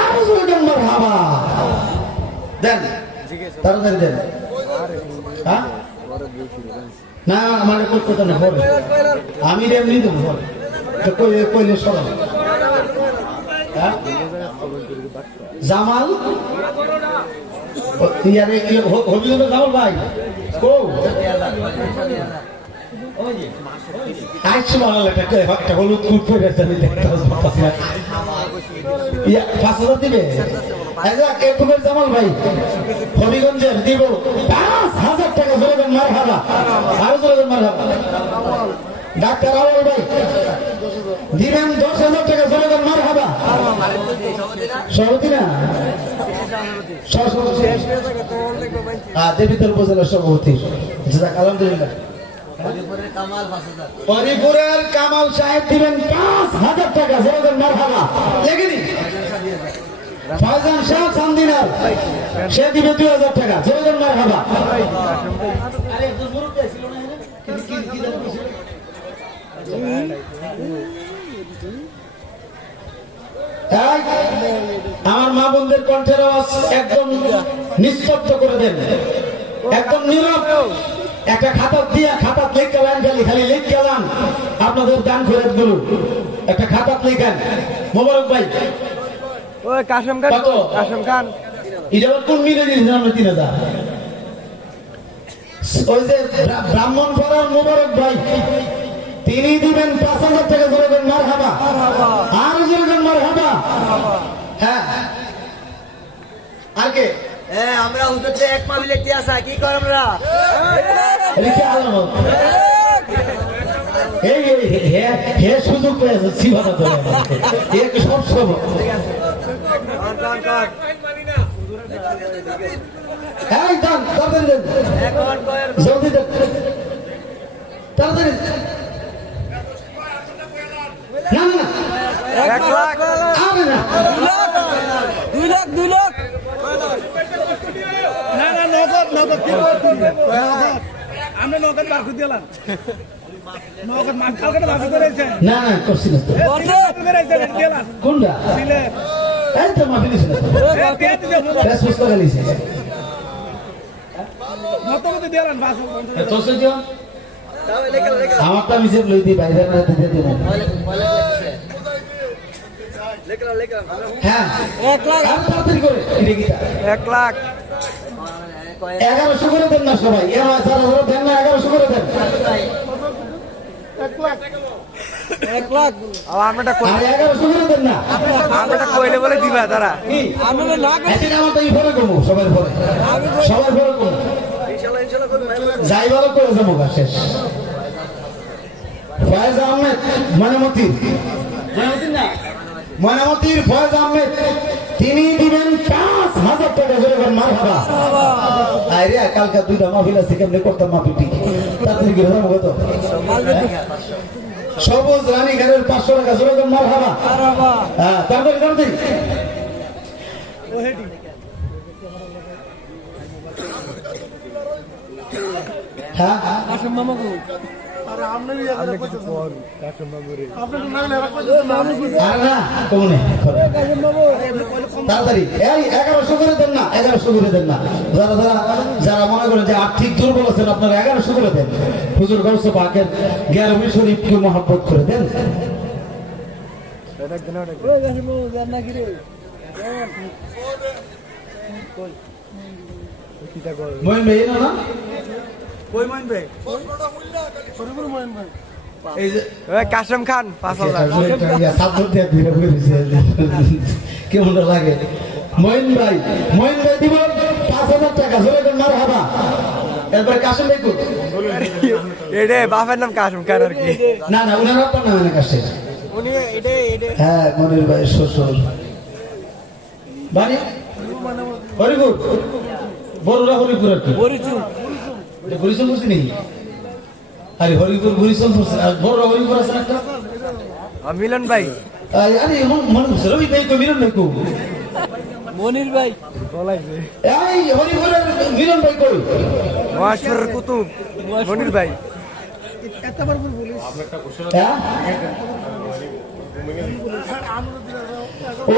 আর জয়গণ মারহাবা দেন তাড়াতাড়ি দেন হ্যাঁ না আমার কথা না বলে আমি এমনি দেবো কইলে সরল হ্যাঁ? জামাল ইয়ারে হবিগঞ্জ জামাল ভাই কো আইসো বানালে একটা হলুদ কুট পরে আছে আমি দেখতে পাচ্ছি না। 5,000 দিবে একটুকুর জামাল ভাই হবিগঞ্জের দিব 5,000 টাকা জোরে মার হাবা আরো জোরে মার হাবা ডাক্তার আওয়াল ভাই দিবেন 10,000 টাকা জোরে মার হাবা সভাপতি না দেবীতল উপজেলার সভাপতি আলহামদুলিল্লাহ হরিপুরের কামাল সাহেব দিবেন 5,000 টাকা জোরে মার হাবা লেগে দিন ফাইজান শাহ চান্দিনার সে দিবে 2,000 টাকা জোরে মার হাবা আমার মা বোনদের কণ্ঠের আওয়াজ একদম নিস্তব্ধ করে দেন একদম নীরব একটা খাতা দিয়া খাতা লিখে খালি খালি লিখ গেলাম আপনাদের দান করে গুলো একটা খাতা লিখেন মোবারক ভাই ওই কাশেম খান কত? কাশেম খান এটা আবার কোন মিলে দিয়েছেন আমরা 3,000 ওই যে ব্রাহ্মণ পাড়ার মোবারক ভাই তিনি দিবেন 5,000 টাকা জোরে মার হাবা আর জোরে মার হাবা হ্যাঁ আর কে আমরা হুজুরতে এক মাহফিল লিখতে আসা কি কর আমরা লিখে আলামত এই হে সুযোগ পেয়েছে সিভাটা ধরে এক সব সব এই দান তাড়াতাড়ি দেন জলদি দেন তাড়াতাড়ি না না না 1 লাখ আরে না 2 লাখ 2 লাখ না না নগদ নগদ কি করতে আমরা নগদ বার করে দিলাম নগদ মান কালকে বার করেছে না না করছি না তো করেছে দিলাম কোনটা দিলে এই তো মাফি দিছি না তো পেট দিয়ে বেশ সুস্থ গেলিছে মত মত দিলাম বাস তো সে দিও আমার তো আমি যে লই দি বাইরে না দিতে দেব হ্যাঁ 1 লাখ আর তাড়াতাড়ি করে এটা কি 1 লাখ 1100 করে দেন না সবাই এ যারা যারা দেন না 1100 করে দেন 1 লাখ আমরা আর 1100 করে দেন না আমরা কইলে বলে দিবা তারা কি আমরা না এখন আমার তো এই পরে কমু সবার পরে কমু যাই ভালো করে যাবো গা শেষ ফয়েজ আহমেদ ময়নামতির ময়নামতির ফয়েজ আহমেদ তিনি দিবেন 5,000 টাকা জোরে মার হাবা আরে কালকা দুইটা মাহফিল আছে কেমনে করতাম মাহফিলটি তাড়াতাড়ি গিয়ে যাবো কত সবুজ রানী ঘরের 500 টাকা জোরে মার হাবা হ্যাঁ তাড়াতাড়ি তাড়াতাড়ি হ্যাঁ আর না কমনে তাড়াতাড়ি এই 1100 করে দেন না 1100 করে দেন না যারা যারা যারা মনে করেন যে আর্থিক দুর্বল আছেন আপনারা 1100 করে দেন হুজুর গাউসে পাকের 11 শরীফকে মহব্বত করে দেন মইন ভাই না না কই মইন ভাই এই যে কাশেম খান 5,000 সাপোর্ট দিয়ে ভিড়ে ঘুরেছে কেমন লাগে মইন ভাই দিব 5,000 টাকা জোরে মার হাবা এরপরে কাশেম ভাই কই এডে বাপের নাম কাশেম খান আর কি না না উনার আপনার নাম না কাশে উনি এডে হ্যাঁ মনির ভাই শ্বশুর বাড়ি হরিপুর বড়রা হরিপুর আর কি বরিচু বরিশাল বলছি নাকি আরে হরিপুর বরিশাল বড়রা হরিপুর আছে একটা মিলন ভাই আরে মনে হচ্ছে রবি ভাই কই মিলন ভাই কই মনির ভাই বলাইছে এই হরিপুরের মিলন ভাই কই মহেশ্বরের কুতুব মনির ভাই এতবার করে বলিস হ্যাঁ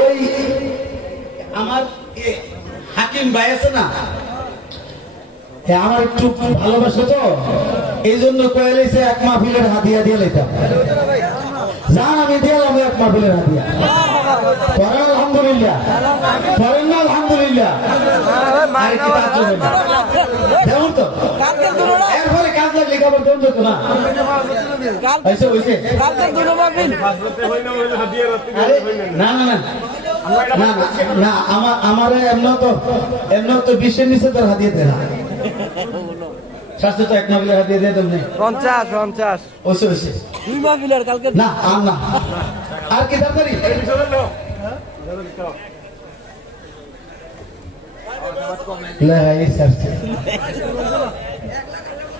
ওই আমার হাকিম ভাই আছে না হ্যাঁ আমার একটু ভালোবাসে তো এই জন্য কয়েছে এক মাহফিলের হাতিয়া দিয়ে লেতাম যান আমি দিলাম এক মাহফিলের হাতিয়া পড়েন আলহামদুলিল্লাহ পড়েন না আলহামদুলিল্লাহ যেমন তো এরপরে কাজ লাগলে খাবার দেন তো না হয়েছে হয়েছে আরে না না না না না আমার এমন তো 20-এর নিচে তোর হাতিয়ে দেয় না স্বাস্থ্য তো এক মাহফিলের হাতিয়ে দেয় তুমি 50 ওসে ওসে দুই মাহফিলের কালকে না আর না আর কি তাড়াতাড়ি লাই সারছে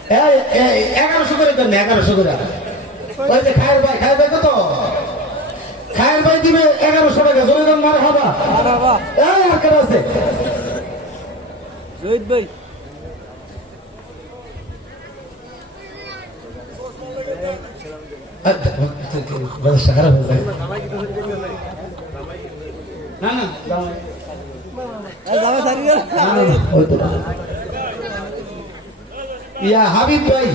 1100 করে দেন 1100 করে ওই যে খায়ের ভাই কত খায়ের ভাই দিবে 1100 টাকা জোরে দাম মার হবা এই আর কার আছে জহিদ ভাই না না ইয়া হাবিব ভাই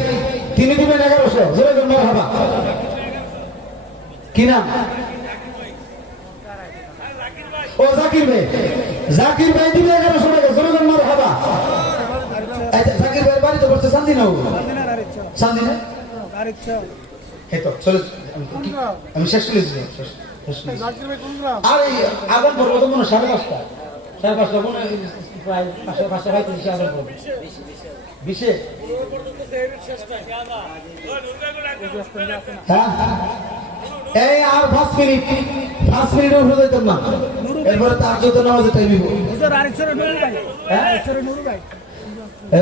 তিনি দিবেন 1100 জোরে দাম মার হবা কি নাম ও জাকির ভাই দিবে 1100 টাকা জোরে দাম মার হবা জাকির ভাইয়ের বাড়ি তো বলছে শান্তি না শান্তি না এই তো চলো আমি শেষ করে দিচ্ছি আর এই আগাম পড়বো তো মনে 5:30 মনে প্রায় 5:35 আগাম পড়বো 20 হ্যাঁ এই আর 5 মিনিট উঠে যেতাম না এরপরে তার যত নামাজের টাইম হইব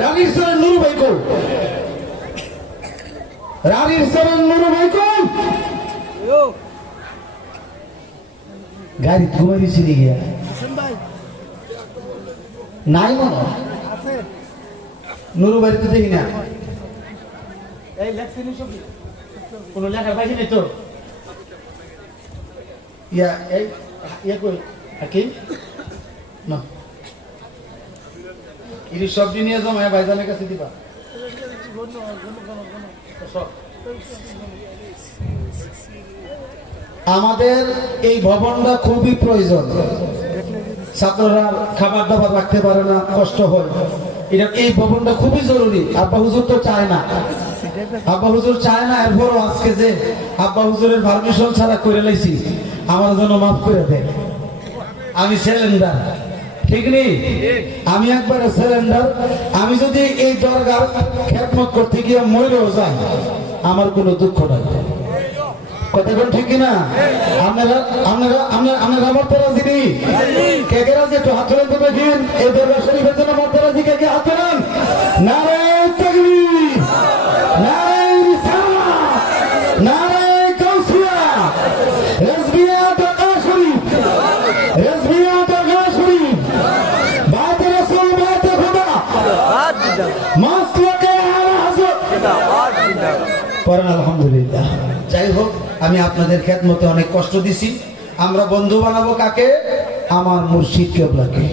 রানীর সরে নুরু ভাই কো রানীর সরে নুরু ভাই কো গাড়ি ঘুমাই দিছি গিয়া নাই মনে নুরু বাড়িতে দেখি না এই লেখছেন সব কোন লেখা পাইছি না তো ইয়া এই ইয়া কই হাকিম না এই সবজি নিয়ে যাও মায়া ভাইজানের কাছে দিবা আমাদের এই ভবনটা খুবই প্রয়োজন ছাত্ররা খাবার দাবার রাখতে পারে না কষ্ট হয় এটা এই ভবনটা খুবই জরুরি আব্বা হুজুর তো চায় না এরপরও আজকে যে আব্বা হুজুরের পারমিশন ছাড়া করে লাইছি আমার জন্য মাফ করে দেয় আমি সিলিন্ডার ঠিক নেই আমি একবারে সিলিন্ডার আমি যদি এই দরগার খেদমত করতে গিয়ে মরেও যাই আমার কোনো দুঃখ নাই কথা কোন ঠিক কিনা আপনারা আমার রাজি নেই কে রাজি একটু হাত তুলে দেবে দিন এই দরগা শরীফের জন্য আমার রাজি কে হাত তুলেন নারায়ে তাকবীর নারায়ে রিসালাত নারায়ে গাউসিয়া রাজবিয়া দরগা শরীফ বাতে রাসূল বাতে খোদা মাসলাকে আলা হযরত পড়েন আলহামদুলিল্লাহ যাই হোক আমি আপনাদের খেদমতে অনেক কষ্ট দিছি আমরা বন্ধু বানাবো কাকে আমার মুর্শিদ কেবলাকে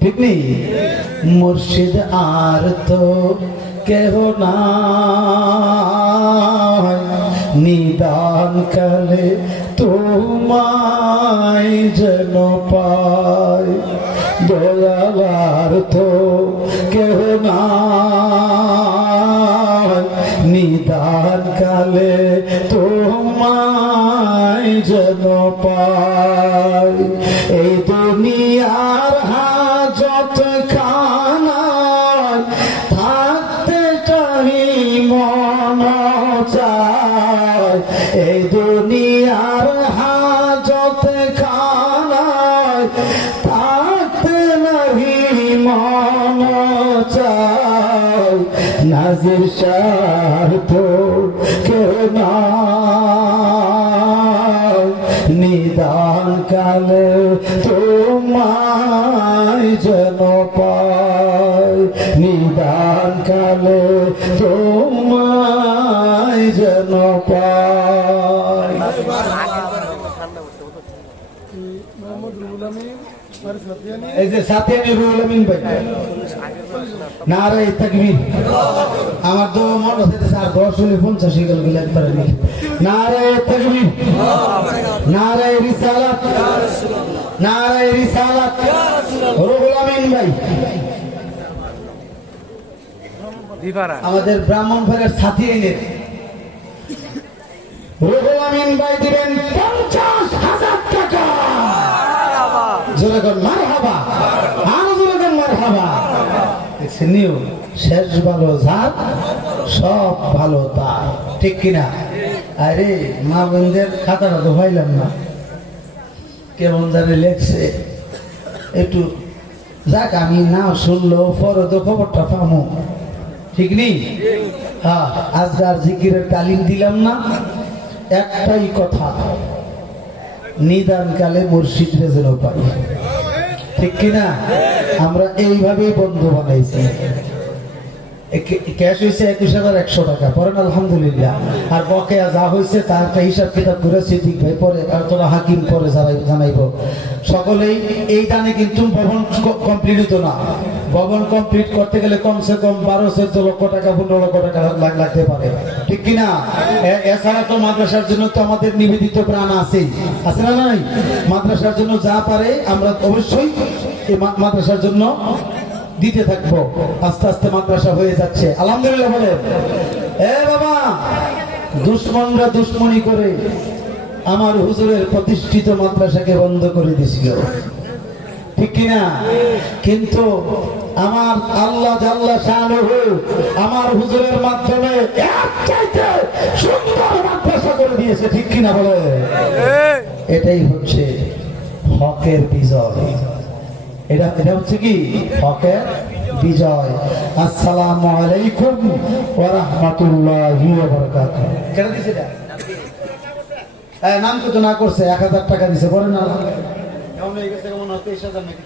ঠিক নেই মুর্শিদ আর তো কেহ না নিদান কালে তোমায় যেন পায় দয়ালার তো কেহ না নিদান কালে তোমায় যেন পায় এই দুনিয়ার হাজত খানায় থাকতে চাই মন চায় এই দুনিয়ার হাজত খানায় থাকতে নাহি মন চায় নাজির শাহ তো কেউ না কালে তোমায় যেন পাই, নিদান কালে তোমায় যেন পাই। মোহাম্মদ রুহুল আমিন আর সাথিয়ানি এই যে সাথিয়ানি রুহুল আমিন ভাই, নারে তাকবীর। আমার তো মনে হচ্ছে স্যার 10 হলে 50 গেল গেলে একবার নেই। নারে তাকবীর, নারে রিসালাত, নারে রিসালাত। রুহুল আমিন ভাই দিপারা আমাদের ব্রাহ্মণবাড়িয়ার সাথিয়ানের রুহুল আমিন ভাই দিবেন 50,000 টাকা। জোরে কর মারহাবা, আরো জোরে কর মারহাবা। দেখছেন শেষ ভালো যার সব ভালো তার, ঠিক কিনা? আরে মা বোনদের খাতাটা তো পাইলাম না, কেমন জানি লেখছে একটু। যাক, আমি না শুনলো পরে তো খবরটা পামো, ঠিক নেই? হ্যাঁ, আজকার জিকিরের তালিম দিলাম না, একটাই কথা, নিদান কালে মুর্শিদরে যেন পাই, ঠিক কিনা? আমরা এইভাবেই বন্ধু বানাইছি। ক্যাশ হয়েছে 21,100 টাকা, পরেন আলহামদুলিল্লাহ। আর বকেয়া যা হয়েছে তার একটা হিসাব কিতাব করে সিদ্দিক ভাই পরে, আর তোরা হাকিম পরে জানাইব। সকলেই এই দানে কিন্তু ভবন কমপ্লিট হতো না। ভবন কমপ্লিট করতে গেলে কমসে কম 12-14 লক্ষ টাকা 15 লক্ষ টাকা লাগতে পারে, ঠিক কিনা? এছাড়া তো মাদ্রাসার জন্য তো আমাদের নিবেদিত প্রাণ আছে, আছে না নাই? মাদ্রাসার জন্য যা পারে আমরা অবশ্যই এই মাদ্রাসার জন্য দিতে থাকবো। আস্তে আস্তে মাদ্রাসা হয়ে যাচ্ছে, আলহামদুলিল্লাহ বলে। এ বাবা, দুশ্মনরা দুশ্মনী করে আমার হুজুরের প্রতিষ্ঠিত মাদ্রাসাকে বন্ধ করে দিছিল, ঠিক কিনা? কিন্তু আমার আল্লাহ জাল্লা শানুহু আমার হুজুরের মাধ্যমে এক চাইতে সুন্দর মাদ্রাসা করে দিয়েছে, ঠিক কিনা বলে? এটাই হচ্ছে হকের বিজয়। এটা হচ্ছে কি হকের বিজয়। আসসালামু আলাইকুম ওয়া রাহমাতুল্লাহি ওয়া বারাকাতুহু। কেন দিছে এটা? নাম কত না করছে, 1000 টাকা দিছে, বলেন না? কেমন হয়ে গেছে? কেমন হতে 20,000 নাকি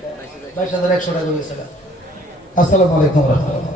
22,100 টাকা দিয়েছে। আসসালামু আলাইকুম ওয়া রাহমাতুল্লাহ।